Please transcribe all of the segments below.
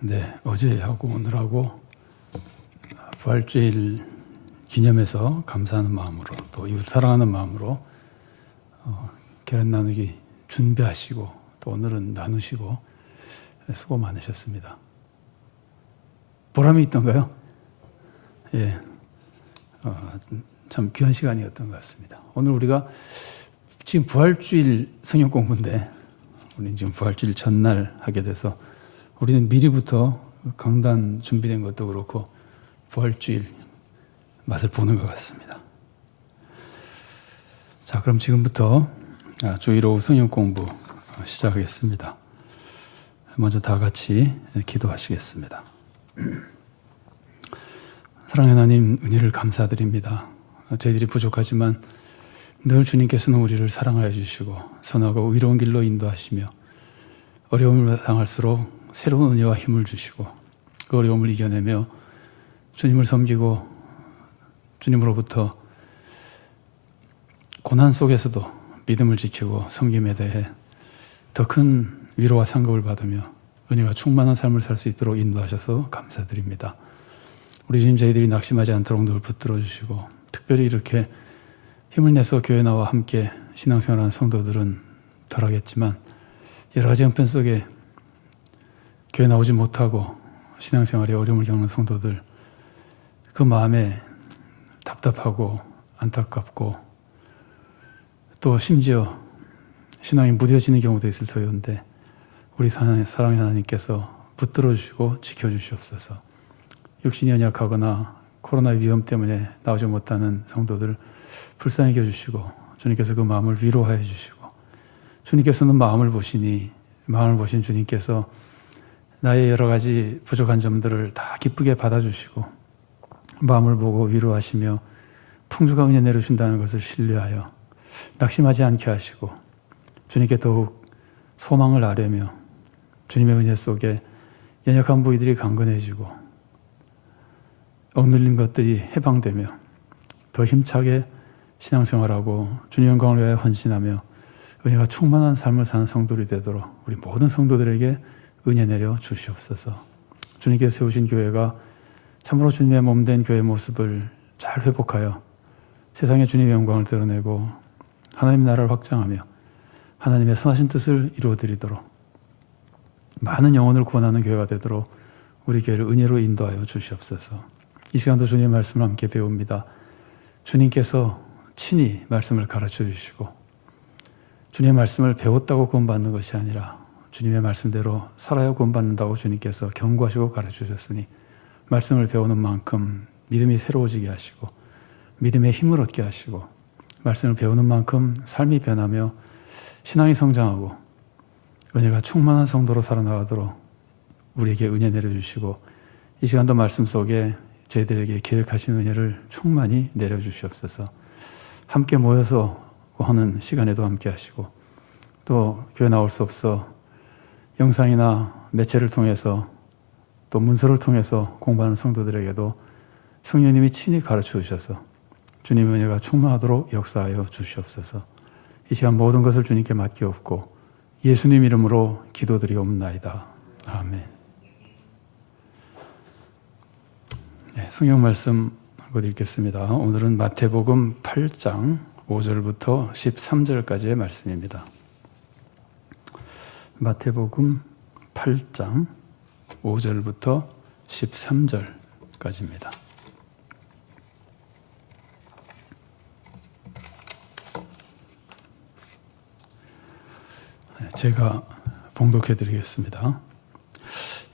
네, 어제하고 오늘하고 부활주일 기념해서 감사하는 마음으로 또 이웃 사랑하는 마음으로 계란 나누기 준비하시고 또 오늘은 나누시고 수고 많으셨습니다. 보람이 있던가요? 예, 참 귀한 시간이었던 것 같습니다. 오늘 우리가 지금 부활주일 성경 공부인데 우리는 지금 부활주일 전날 하게 돼서 우리는 미리부터 강단 준비된 것도 그렇고 부활주일 맛을 보는 것 같습니다. 자, 그럼 지금부터 주일 오후 성경 공부 시작하겠습니다. 먼저 다 같이 기도하시겠습니다. 사랑하는 하나님, 은혜를 감사드립니다. 저희들이 부족하지만 늘 주님께서는 우리를 사랑하여 주시고 선하고 의로운 길로 인도하시며 어려움을 당할수록 새로운 은혜와 힘을 주시고 그 어려움을 이겨내며 주님을 섬기고 주님으로부터 고난 속에서도 믿음을 지키고 섬김에 대해 더 큰 위로와 상급을 받으며 은혜가 충만한 삶을 살 수 있도록 인도하셔서 감사드립니다. 우리 주님, 저희들이 낙심하지 않도록 늘 붙들어 주시고 특별히 이렇게 힘을 내서 교회 나와 함께 신앙생활하는 성도들은 덜하겠지만 여러 가지 형편 속에 교회 나오지 못하고 신앙생활에 어려움을 겪는 성도들, 그 마음에 답답하고 안타깝고 또 심지어 신앙이 무뎌지는 경우도 있을 터인데 우리 사랑의 하나님께서 붙들어 주시고 지켜주시옵소서. 육신이 연약하거나 코로나 위험 때문에 나오지 못하는 성도들 불쌍히 여겨주시고 주님께서 그 마음을 위로하여 주시고 주님께서는 마음을 보시니 마음을 보신 주님께서 나의 여러 가지 부족한 점들을 다 기쁘게 받아주시고 마음을 보고 위로하시며 풍족한 은혜 내려주신다는 것을 신뢰하여 낙심하지 않게 하시고 주님께 더욱 소망을 아뢰며 주님의 은혜 속에 연약한 부위들이 강건해지고 억눌린 것들이 해방되며 더 힘차게 신앙생활하고 주님 영광을 위하여 헌신하며 은혜가 충만한 삶을 사는 성도들이 되도록 우리 모든 성도들에게 은혜 내려 주시옵소서. 주님께서 세우신 교회가 참으로 주님의 몸된 교회의 모습을 잘 회복하여 세상에 주님의 영광을 드러내고 하나님의 나라를 확장하며 하나님의 선하신 뜻을 이루어드리도록 많은 영혼을 구원하는 교회가 되도록 우리 교회를 은혜로 인도하여 주시옵소서. 이 시간도 주님의 말씀을 함께 배웁니다. 주님께서 친히 말씀을 가르쳐 주시고 주님의 말씀을 배웠다고 구원받는 것이 아니라 주님의 말씀대로 살아야 구원받는다고 주님께서 경고하시고 가르쳐 주셨으니 말씀을 배우는 만큼 믿음이 새로워지게 하시고 믿음의 힘을 얻게 하시고 말씀을 배우는 만큼 삶이 변하며 신앙이 성장하고 은혜가 충만한 성도로 살아나가도록 우리에게 은혜 내려주시고 이 시간도 말씀 속에 저희들에게 계획하신 은혜를 충만히 내려주시옵소서. 함께 모여서 하는 시간에도 함께 하시고 또 교회 나올 수 없어 영상이나 매체를 통해서 또 문서를 통해서 공부하는 성도들에게도 성령님이 친히 가르쳐 주셔서 주님의 은혜가 충만하도록 역사하여 주시옵소서. 이 시간 모든 것을 주님께 맡기옵고 예수님 이름으로 기도드리옵나이다. 아멘. 네, 성경 말씀 곧 읽겠습니다. 오늘은 마태복음 8장 5절부터 13절까지의 말씀입니다. 마태복음 8장 5절부터 13절까지입니다. 제가 봉독해 드리겠습니다.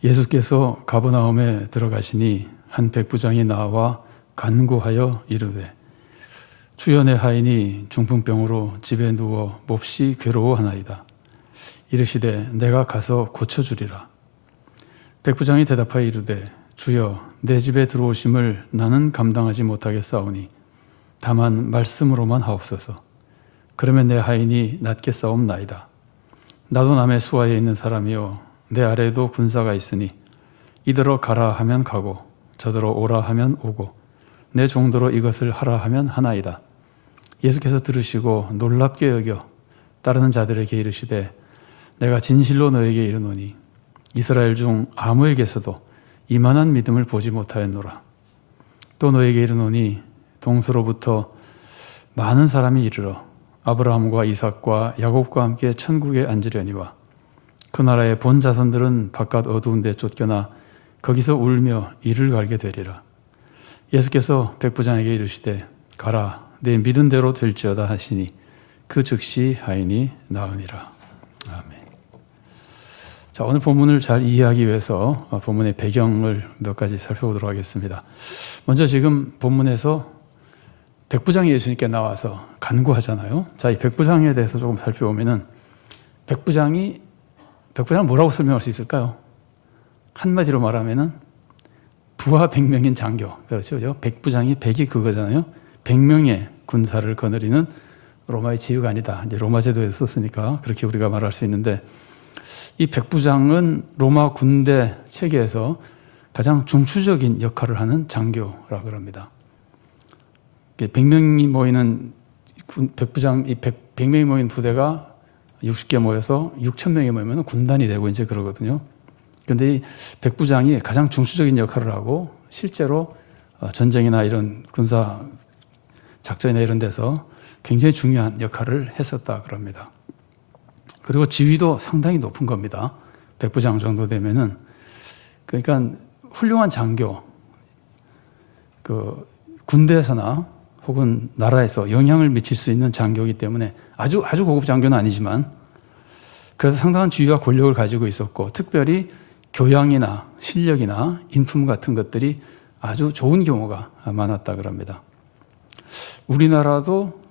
예수께서 가버나움에 들어가시니 한 백부장이 나와 간구하여 이르되 주여, 내 하인이 중풍병으로 집에 누워 몹시 괴로워하나이다. 이르시되 내가 가서 고쳐주리라. 백부장이 대답하여 이르되 주여, 내 집에 들어오심을 나는 감당하지 못하겠사오니 다만 말씀으로만 하옵소서. 그러면 내 하인이 낫게 싸움나이다. 나도 남의 수하에 있는 사람이요 내 아래에도 군사가 있으니 이더러 가라 하면 가고 저더러 오라 하면 오고 내 종도로 이것을 하라 하면 하나이다. 예수께서 들으시고 놀랍게 여겨 따르는 자들에게 이르시되 내가 진실로 너에게 이르노니 이스라엘 중 아무에게서도 이만한 믿음을 보지 못하였노라. 또 너에게 이르노니 동서로부터 많은 사람이 이르러 아브라함과 이삭과 야곱과 함께 천국에 앉으려니와 그 나라의 본 자손들은 바깥 어두운 데 쫓겨나 거기서 울며 이를 갈게 되리라. 예수께서 백부장에게 이르시되 가라 내 믿은 대로 될지어다 하시니 그 즉시 하인이 나으니라. 아멘. 자, 오늘 본문을 잘 이해하기 위해서 본문의 배경을 몇 가지 살펴보도록 하겠습니다. 먼저 지금 본문에서 백부장이 예수님께 나와서 간구하잖아요. 자, 이 백부장에 대해서 조금 살펴보면은 백부장을 뭐라고 설명할 수 있을까요? 한마디로 말하면은 부하 100명인 장교. 그렇죠. 백부장이 100이 그거잖아요. 100명의 군사를 거느리는 로마의 지휘관이다. 이제 로마 제도에서 썼으니까 그렇게 우리가 말할 수 있는데 이 백부장은 로마 군대 체계에서 가장 중추적인 역할을 하는 장교라고 합니다. 100명이 모이는 백부장, 이 100명이 모인 부대가 60개 모여서 6,000명이 모이면 군단이 되고 이제 그러거든요. 그런데 이 백부장이 가장 중추적인 역할을 하고 실제로 전쟁이나 이런 군사 작전이나 이런 데서 굉장히 중요한 역할을 했었다 그럽니다. 그리고 지위도 상당히 높은 겁니다. 백부장 정도 되면은. 그러니까 훌륭한 장교, 그 군대에서나 혹은 나라에서 영향을 미칠 수 있는 장교이기 때문에 아주 고급 장교는 아니지만 그래서 상당한 지위와 권력을 가지고 있었고 특별히 교양이나 실력이나 인품 같은 것들이 아주 좋은 경우가 많았다 그럽니다. 우리나라도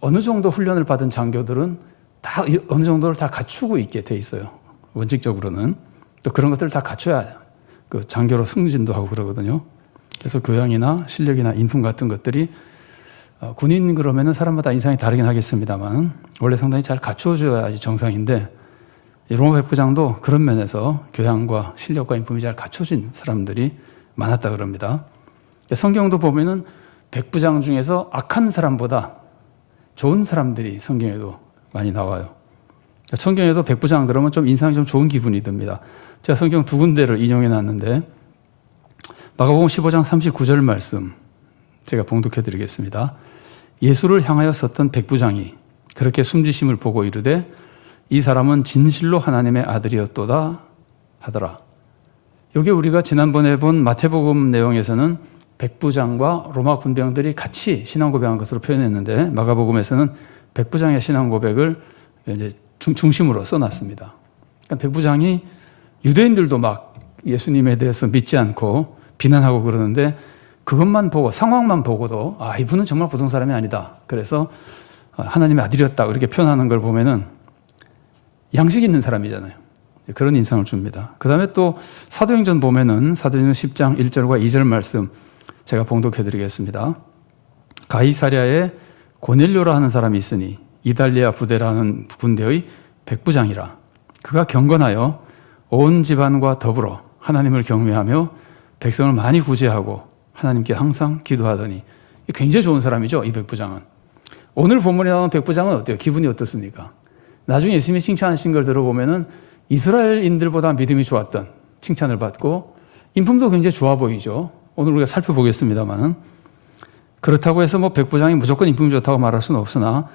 어느 정도 훈련을 받은 장교들은 다 어느 정도를 다 갖추고 있게 돼 있어요. 원칙적으로는. 또 그런 것들을 다 갖춰야 그 장교로 승진도 하고 그러거든요. 그래서 교양이나 실력이나 인품 같은 것들이 군인 그러면은 사람마다 인상이 다르긴 하겠습니다만 원래 상당히 잘 갖춰줘야지 정상인데 로마 백부장도 그런 면에서 교양과 실력과 인품이 잘 갖춰진 사람들이 많았다 그럽니다. 성경도 보면은 백부장 중에서 악한 사람보다 좋은 사람들이 성경에도 많이 나와요. 성경에도 백부장 그러면 좀 인상이 좀 좋은 기분이 듭니다. 제가 성경 두 군데를 인용해 놨는데 마가복음 15장 39절 말씀 제가 봉독해 드리겠습니다. 예수를 향하여 섰던 백부장이 그렇게 숨지심을 보고 이르되 이 사람은 진실로 하나님의 아들이었도다 하더라. 여기 우리가 지난번에 본 마태복음 내용에서는 백부장과 로마 군병들이 같이 신앙 고백한 것으로 표현했는데 마가복음에서는 백부장의 신앙 고백을 이제 중심으로 써놨습니다. 그러니까 백부장이 유대인들도 막 예수님에 대해서 믿지 않고 비난하고 그러는데 그것만 보고 상황만 보고도 이분은 정말 보통 사람이 아니다. 그래서 하나님의 아들이었다 이렇게 표현하는 걸 보면은 양식 있는 사람이잖아요. 그런 인상을 줍니다. 그 다음에 또 사도행전 보면은 사도행전 10장 1절과 2절 말씀 제가 봉독해 드리겠습니다. 가이사랴에 고넬료라 하는 사람이 있으니 이달리아 부대라는 군대의 백부장이라. 그가 경건하여 온 집안과 더불어 하나님을 경외하며 백성을 많이 구제하고 하나님께 항상 기도하더니 굉장히 좋은 사람이죠. 이 백부장은. 오늘 본문에 나오는 백부장은 어때요? 기분이 어떻습니까? 나중에 예수님이 칭찬하신 걸 들어보면은 이스라엘인들보다 믿음이 좋았던 칭찬을 받고 인품도 굉장히 좋아 보이죠. 오늘 우리가 살펴보겠습니다만은 그렇다고 해서 뭐 백부장이 무조건 인품이 좋다고 말할 수는 없으나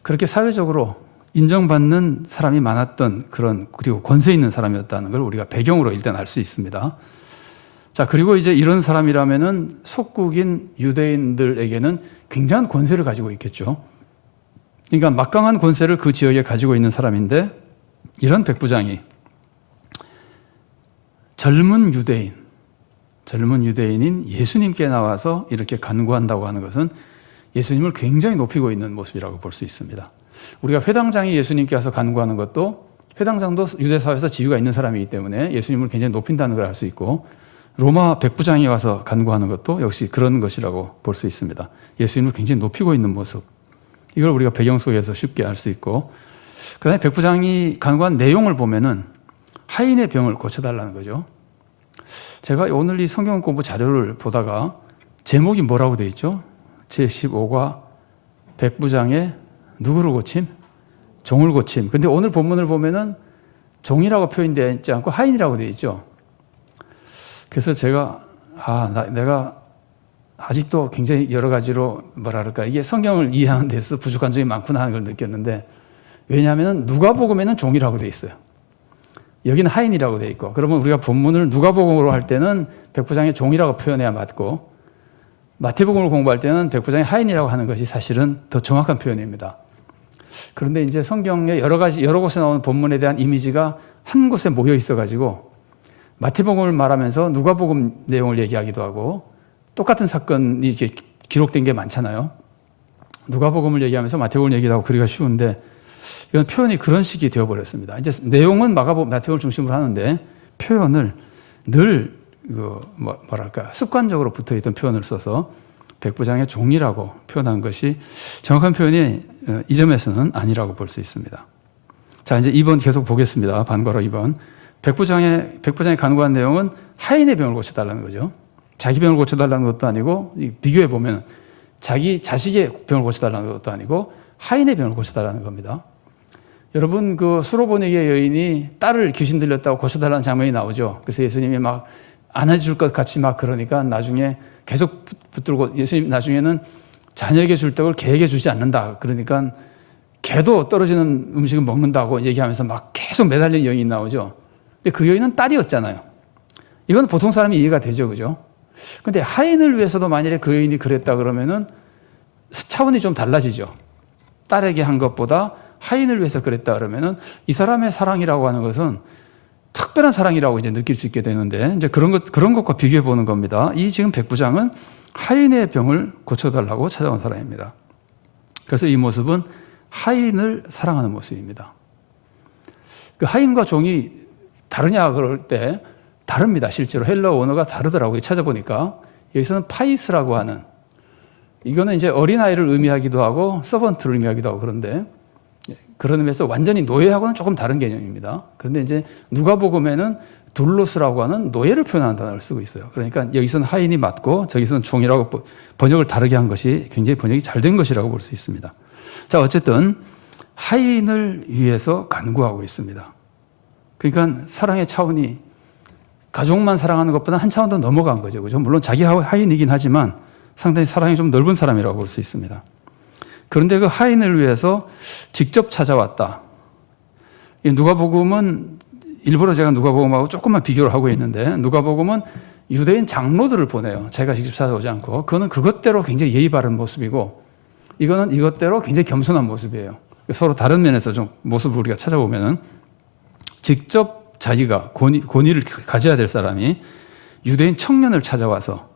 그렇게 사회적으로 인정받는 사람이 많았던 그런 그리고 권세 있는 사람이었다는 걸 우리가 배경으로 일단 알 수 있습니다. 자, 그리고 이제 이런 사람이라면은 속국인 유대인들에게는 굉장한 권세를 가지고 있겠죠. 그러니까 막강한 권세를 그 지역에 가지고 있는 사람인데 이런 백부장이 젊은 유대인인 예수님께 나와서 이렇게 간구한다고 하는 것은 예수님을 굉장히 높이고 있는 모습이라고 볼 수 있습니다. 우리가 회당장이 예수님께 와서 간구하는 것도 회당장도 유대사회에서 지위가 있는 사람이기 때문에 예수님을 굉장히 높인다는 걸 알 수 있고 로마 백부장이 와서 간구하는 것도 역시 그런 것이라고 볼 수 있습니다. 예수님을 굉장히 높이고 있는 모습. 이걸 우리가 배경 속에서 쉽게 알 수 있고 그 다음에 백부장이 간구한 내용을 보면은 하인의 병을 고쳐달라는 거죠. 제가 오늘 이 성경 공부 자료를 보다가 제목이 뭐라고 되어 있죠? 제15과 백부장의 누구를 고침? 종을 고침. 근데 오늘 본문을 보면은 종이라고 표현되지 않고 하인이라고 되어 있죠. 그래서 제가 내가 아직도 굉장히 여러 가지로 이게 성경을 이해하는 데서 부족한 점이 많구나 하는 걸 느꼈는데, 왜냐하면 누가복음에는 종이라고 되어 있어요. 여기는 하인이라고 되어 있고, 그러면 우리가 본문을 누가복음으로 할 때는 백부장의 종이라고 표현해야 맞고, 마태복음을 공부할 때는 백부장의 하인이라고 하는 것이 사실은 더 정확한 표현입니다. 그런데 이제 성경에 여러 곳에 나오는 본문에 대한 이미지가 한 곳에 모여 있어가지고 마태복음을 말하면서 누가복음 내용을 얘기하기도 하고, 똑같은 사건이 이렇게 기록된 게 많잖아요. 누가복음을 얘기하면서 마태복음을 얘기도 하고 그러기가 쉬운데, 이건 표현이 그런 식이 되어버렸습니다. 이제 내용은 마태복음 중심으로 하는데 표현을 늘 습관적으로 붙어있던 표현을 써서 백부장의 종이라고 표현한 것이 정확한 표현이 이 점에서는 아니라고 볼 수 있습니다. 자, 이제 2번 계속 보겠습니다. 반괄호 2번. 백부장이 간구한 내용은 하인의 병을 고쳐달라는 거죠. 자기 병을 고쳐달라는 것도 아니고, 비교해 보면 자기 자식의 병을 고쳐달라는 것도 아니고 하인의 병을 고쳐달라는 겁니다. 여러분, 그 수로보니게 여인이 딸을 귀신 들렸다고 고쳐달라는 장면이 나오죠. 그래서 예수님이 막 안아줄 것 같이 막 그러니까 나중에 계속 붙들고, 예수님 나중에는 자녀에게 줄 떡을 개에게 주지 않는다. 그러니까 개도 떨어지는 음식을 먹는다고 얘기하면서 막 계속 매달린 여인이 나오죠. 근데 그 여인은 딸이었잖아요. 이건 보통 사람이 이해가 되죠, 그죠? 근데 하인을 위해서도 만일에 그 여인이 그랬다 그러면은 차원이 좀 달라지죠. 딸에게 한 것보다 하인을 위해서 그랬다 그러면은 이 사람의 사랑이라고 하는 것은 특별한 사랑이라고 이제 느낄 수 있게 되는데, 이제 그런 것과 비교해 보는 겁니다. 이 지금 백부장은 하인의 병을 고쳐달라고 찾아온 사람입니다. 그래서 이 모습은 하인을 사랑하는 모습입니다. 그 하인과 종이 다르냐 그럴 때 다릅니다. 실제로 헬러 원어가 다르더라고요. 찾아보니까 여기서는 파이스라고 하는, 이거는 이제 어린아이를 의미하기도 하고 서번트를 의미하기도 하고, 그런데 그런 의미에서 완전히 노예하고는 조금 다른 개념입니다. 그런데 이제 누가복음에는 둘로스라고 하는 노예를 표현하는 단어를 쓰고 있어요. 그러니까 여기서는 하인이 맞고 저기서는 종이라고 번역을 다르게 한 것이 굉장히 번역이 잘 된 것이라고 볼 수 있습니다. 자, 어쨌든 하인을 위해서 간구하고 있습니다. 그러니까 사랑의 차원이 가족만 사랑하는 것보다 한 차원 더 넘어간 거죠. 그죠? 물론 자기 하인이긴 하지만 상당히 사랑이 좀 넓은 사람이라고 볼 수 있습니다. 그런데 그 하인을 위해서 직접 찾아왔다. 누가복음은 일부러 제가 누가복음하고 조금만 비교를 하고 있는데, 누가복음은 유대인 장로들을 보내요. 제가 직접 찾아오지 않고. 그거는 그것대로 굉장히 예의 바른 모습이고, 이거는 이것대로 굉장히 겸손한 모습이에요. 서로 다른 면에서 좀 모습을 우리가 찾아보면은, 직접 자기가 권위를 가져야 될 사람이 유대인 청년을 찾아와서,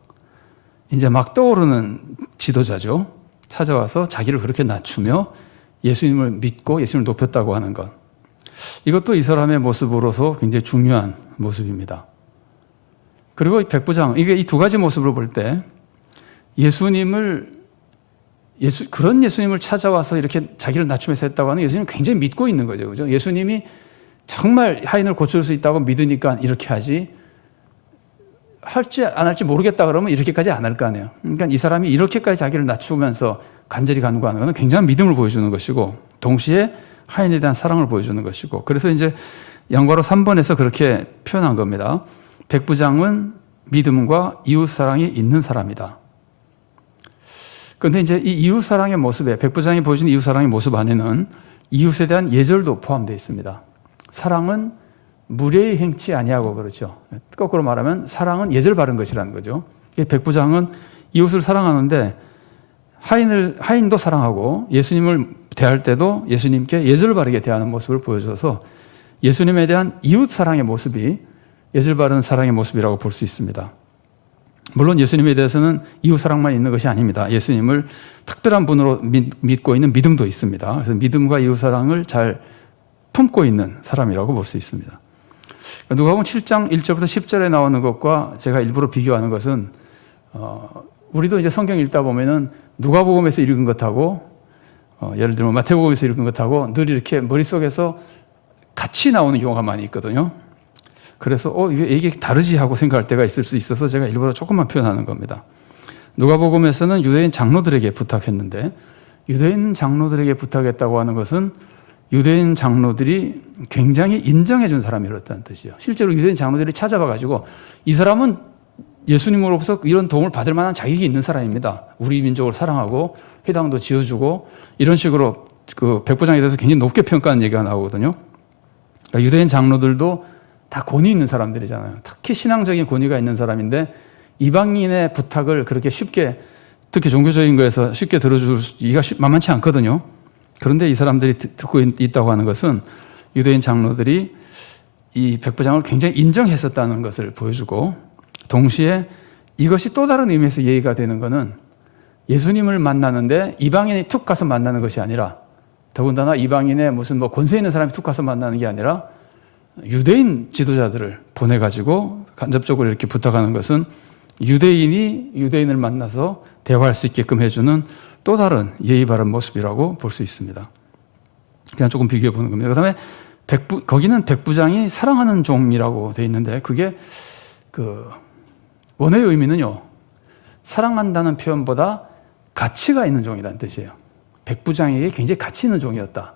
이제 막 떠오르는 지도자죠. 찾아와서 자기를 그렇게 낮추며 예수님을 믿고 예수님을 높였다고 하는 것, 이것도 이 사람의 모습으로서 굉장히 중요한 모습입니다. 그리고 백부장, 이게 이 두 가지 모습을 볼 때 그런 예수님을 찾아와서 이렇게 자기를 낮추면서 했다고 하는, 예수님을 굉장히 믿고 있는 거죠. 그죠? 예수님이 정말 하인을 고칠 수 있다고 믿으니까 이렇게 하지, 할지 안 할지 모르겠다 그러면 이렇게까지 안 할 거 아니에요. 그러니까 이 사람이 이렇게까지 자기를 낮추면서 간절히 간구하는 것은 굉장한 믿음을 보여주는 것이고, 동시에 하인에 대한 사랑을 보여주는 것이고, 그래서 이제 양괄호 3번에서 그렇게 표현한 겁니다. 백부장은 믿음과 이웃사랑이 있는 사람이다. 그런데 이제 이 이웃사랑의 모습에, 백부장이 보여주는 이웃사랑의 모습 안에는 이웃에 대한 예절도 포함되어 있습니다. 사랑은 무례히 행치 아니하고, 그렇죠. 거꾸로 말하면 사랑은 예절 바른 것이라는 거죠. 백부장은 이웃을 사랑하는데 하인도 사랑하고 예수님을 대할 때도 예수님께 예절 바르게 대하는 모습을 보여줘서 예수님에 대한 이웃 사랑의 모습이 예절 바른 사랑의 모습이라고 볼 수 있습니다. 물론 예수님에 대해서는 이웃 사랑만 있는 것이 아닙니다. 예수님을 특별한 분으로 믿고 있는 믿음도 있습니다. 그래서 믿음과 이웃 사랑을 잘 품고 있는 사람이라고 볼 수 있습니다. 누가복음 7장 1절부터 10절에 나오는 것과 제가 일부러 비교하는 것은, 우리도 이제 성경 읽다 보면은 누가복음에서 읽은 것하고, 예를 들면 마태복음에서 읽은 것하고 늘 이렇게 머릿속에서 같이 나오는 경우가 많이 있거든요. 그래서 이게 다르지 하고 생각할 때가 있을 수 있어서 제가 일부러 조금만 표현하는 겁니다. 누가복음에서는 유대인 장로들에게 부탁했는데, 유대인 장로들에게 부탁했다고 하는 것은 유대인 장로들이 굉장히 인정해 준 사람이었다는 뜻이에요. 실제로 유대인 장로들이 찾아봐 가지고 이 사람은 예수님으로부터 이런 도움을 받을 만한 자격이 있는 사람입니다. 우리 민족을 사랑하고 회당도 지어주고 이런 식으로 그 백부장에 대해서 굉장히 높게 평가하는 얘기가 나오거든요. 그러니까 유대인 장로들도 다 권위 있는 사람들이잖아요. 특히 신앙적인 권위가 있는 사람인데 이방인의 부탁을 그렇게 쉽게, 특히 종교적인 거에서 쉽게 들어주기가 만만치 않거든요. 그런데 이 사람들이 듣고 있다고 하는 것은 유대인 장로들이 이 백부장을 굉장히 인정했었다는 것을 보여주고, 동시에 이것이 또 다른 의미에서 예의가 되는 것은 예수님을 만나는데 이방인이 툭 가서 만나는 것이 아니라, 더군다나 이방인의 무슨 뭐 권세 있는 사람이 툭 가서 만나는 게 아니라 유대인 지도자들을 보내가지고 간접적으로 이렇게 부탁하는 것은 유대인이 유대인을 만나서 대화할 수 있게끔 해주는 또 다른 예의 바른 모습이라고 볼 수 있습니다. 그냥 조금 비교해 보는 겁니다. 그 다음에 거기는 백부장이 사랑하는 종이라고 되어 있는데, 그게 그 원어의 의미는요, 사랑한다는 표현보다 가치가 있는 종이라는 뜻이에요. 백부장에게 굉장히 가치 있는 종이었다.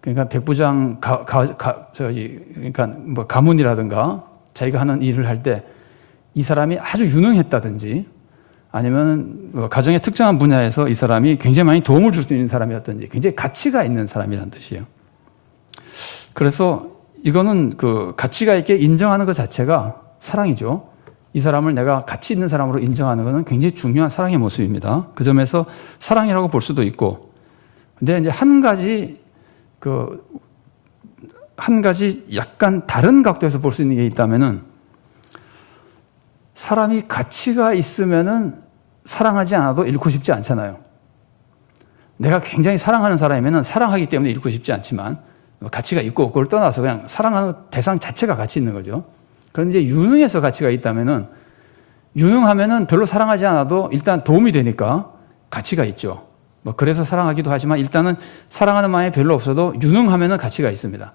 그러니까 백부장 그러니까 뭐 가문이라든가 자기가 하는 일을 할 때 이 사람이 아주 유능했다든지, 아니면 뭐 가정의 특정한 분야에서 이 사람이 굉장히 많이 도움을 줄 수 있는 사람이었든지 굉장히 가치가 있는 사람이라는 뜻이에요. 그래서 이거는 그 가치가 있게 인정하는 것 자체가 사랑이죠. 이 사람을 내가 가치 있는 사람으로 인정하는 것은 굉장히 중요한 사랑의 모습입니다. 그 점에서 사랑이라고 볼 수도 있고, 근데 이제 한 가지 약간 다른 각도에서 볼 수 있는 게 있다면은, 사람이 가치가 있으면은 사랑하지 않아도 잃고 싶지 않잖아요. 내가 굉장히 사랑하는 사람이면은 사랑하기 때문에 잃고 싶지 않지만, 가치가 있고 그걸 떠나서 그냥 사랑하는 대상 자체가 가치 있는 거죠. 그런데 이제 유능해서 가치가 있다면은, 유능하면은 별로 사랑하지 않아도 일단 도움이 되니까 가치가 있죠. 뭐 그래서 사랑하기도 하지만 일단은 사랑하는 마음이 별로 없어도 유능하면은 가치가 있습니다.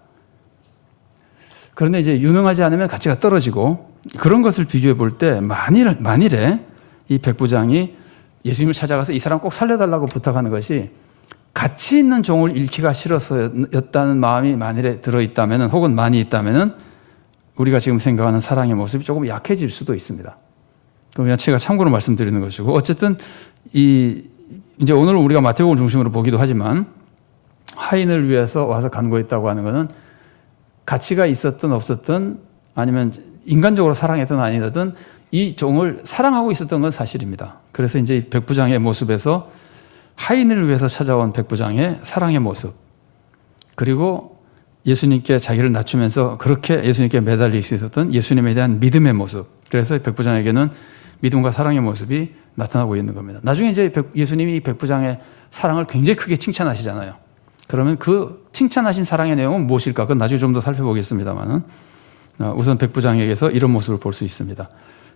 그런데 이제 유능하지 않으면 가치가 떨어지고, 그런 것을 비교해 볼 때 만일에 이 백부장이 예수님을 찾아가서 이 사람 꼭 살려달라고 부탁하는 것이 가치 있는 종을 잃기가 싫어서였다는 마음이 만일에 들어있다면, 혹은 많이 있다면, 우리가 지금 생각하는 사랑의 모습이 조금 약해질 수도 있습니다. 그럼 제가 참고로 말씀드리는 것이고, 어쨌든 이제 오늘 우리가 마태복음을 중심으로 보기도 하지만 하인을 위해서 와서 간구했다고 하는 것은 가치가 있었든 없었든, 아니면 인간적으로 사랑했든 아니든 이 종을 사랑하고 있었던 건 사실입니다. 그래서 이제 백부장의 모습에서 하인을 위해서 찾아온 백부장의 사랑의 모습, 그리고 예수님께 자기를 낮추면서 그렇게 예수님께 매달릴 수 있었던 예수님에 대한 믿음의 모습, 그래서 백부장에게는 믿음과 사랑의 모습이 나타나고 있는 겁니다. 나중에 이제 예수님이 이 백부장의 사랑을 굉장히 크게 칭찬하시잖아요. 그러면 그 칭찬하신 사랑의 내용은 무엇일까? 그건 나중에 좀 더 살펴보겠습니다만은, 우선 백부장에게서 이런 모습을 볼 수 있습니다.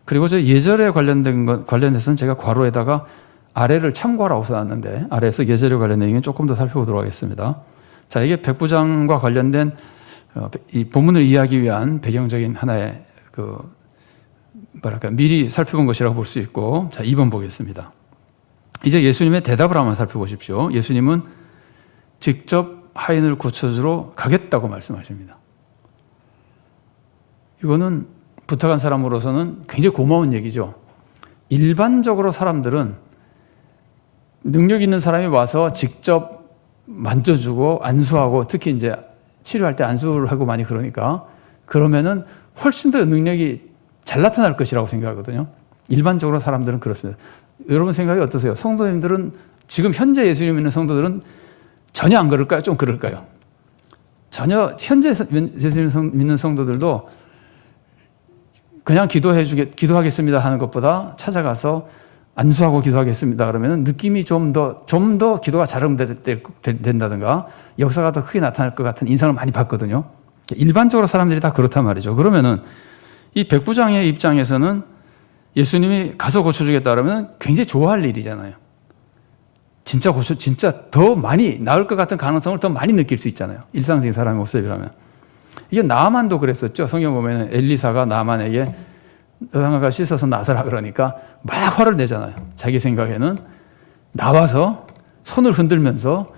그리고 저 예절에 관련해서는 제가 괄호에다가 아래를 참고하라고 써놨는데, 아래에서 예절에 관련된 얘기는 조금 더 살펴보도록 하겠습니다. 자, 이게 백부장과 관련된 이 본문을 이해하기 위한 배경적인 하나의 미리 살펴본 것이라고 볼 수 있고, 자, 2번 보겠습니다. 이제 예수님의 대답을 한번 살펴보십시오. 예수님은 직접 하인을 고쳐주러 가겠다고 말씀하십니다. 이거는 부탁한 사람으로서는 굉장히 고마운 얘기죠. 일반적으로 사람들은 능력 있는 사람이 와서 직접 만져주고 안수하고, 특히 이제 치료할 때 안수를 하고 많이 그러면은 훨씬 더 능력이 잘 나타날 것이라고 생각하거든요. 일반적으로 사람들은 그렇습니다. 여러분 생각이 어떠세요? 성도님들은, 지금 현재 예수님 믿는 성도들은 전혀 안 그럴까요? 좀 그럴까요? 전혀 현재 예수님 믿는 성도들도 그냥 기도하겠습니다 하는 것보다 찾아가서 안수하고 기도하겠습니다 그러면 느낌이 좀 더 기도가 잘 된다든가 역사가 더 크게 나타날 것 같은 인상을 많이 받거든요. 일반적으로 사람들이 다 그렇단 말이죠. 그러면은 이 백부장의 입장에서는 예수님이 가서 고쳐주겠다 그러면 굉장히 좋아할 일이잖아요. 진짜 더 많이 나을 것 같은 가능성을 더 많이 느낄 수 있잖아요. 일상적인 사람의 모습이라면. 이게 나만도 그랬었죠. 성경 보면 엘리사가 나만에게 너가 씻어서 나서라 그러니까 막 화를 내잖아요. 자기 생각에는 나와서 손을 흔들면서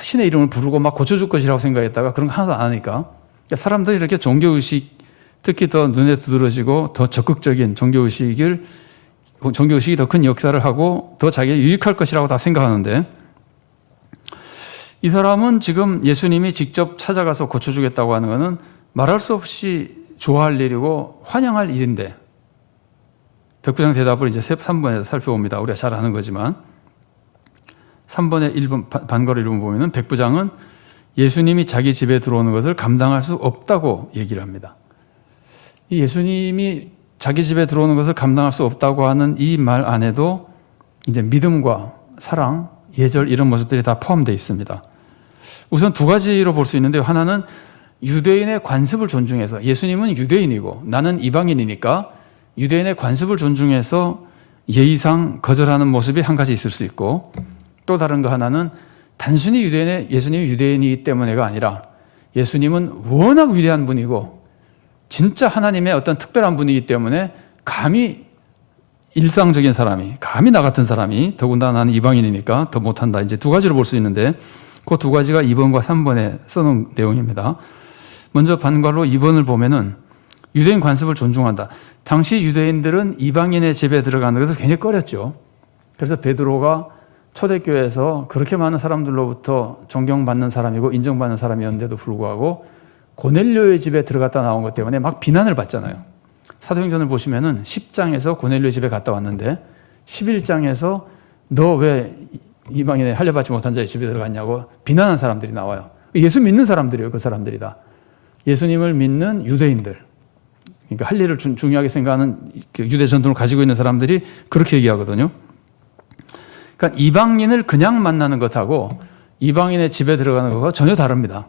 신의 이름을 부르고 막 고쳐줄 것이라고 생각했다가 그런 거 하나도 안 하니까, 그러니까 사람들이 이렇게 종교의식, 특히 더 눈에 두드러지고 더 적극적인 종교의식이 더 큰 역사를 하고 더 자기에 유익할 것이라고 다 생각하는데, 이 사람은 지금 예수님이 직접 찾아가서 고쳐주겠다고 하는 것은 말할 수 없이 좋아할 일이고 환영할 일인데, 백부장 대답을 이제 3번에서 살펴봅니다. 우리가 잘 아는 거지만 3번의 1번 반거를 1번 보면은 백부장은 예수님이 자기 집에 들어오는 것을 감당할 수 없다고 얘기를 합니다. 이 예수님이 자기 집에 들어오는 것을 감당할 수 없다고 하는 이 말 안에도 이제 믿음과 사랑, 예절 이런 모습들이 다 포함되어 있습니다. 우선 두 가지로 볼 수 있는데요. 하나는 유대인의 관습을 존중해서, 예수님은 유대인이고 나는 이방인이니까 유대인의 관습을 존중해서 예의상 거절하는 모습이 한 가지 있을 수 있고, 또 다른 거 하나는 단순히 예수님이 유대인이기 때문에가 아니라 예수님은 워낙 위대한 분이고 진짜 하나님의 어떤 특별한 분이기 때문에 감히 일상적인 사람이, 감히 나 같은 사람이, 더군다나 나는 이방인이니까 더 못한다. 이제 두 가지로 볼 수 있는데 그 두 가지가 2번과 3번에 써놓은 내용입니다. 먼저 반괄로 2번을 보면은 유대인 관습을 존중한다. 당시 유대인들은 이방인의 집에 들어가는 것을 굉장히 꺼렸죠. 그래서 베드로가 초대교회에서 그렇게 많은 사람들로부터 존경받는 사람이고 인정받는 사람이었는데도 불구하고 고넬료의 집에 들어갔다 나온 것 때문에 막 비난을 받잖아요. 사도행전을 보시면은 10장에서 고넬료의 집에 갔다 왔는데 11장에서 너 왜 이방인의 할례받지 못한 자의 집에 들어갔냐고 비난한 사람들이 나와요. 예수 믿는 사람들이에요. 그 사람들이 다. 예수님을 믿는 유대인들. 그러니까 할례를 중요하게 생각하는 유대 전통을 가지고 있는 사람들이 그렇게 얘기하거든요. 그러니까 이방인을 그냥 만나는 것하고 이방인의 집에 들어가는 것과 전혀 다릅니다.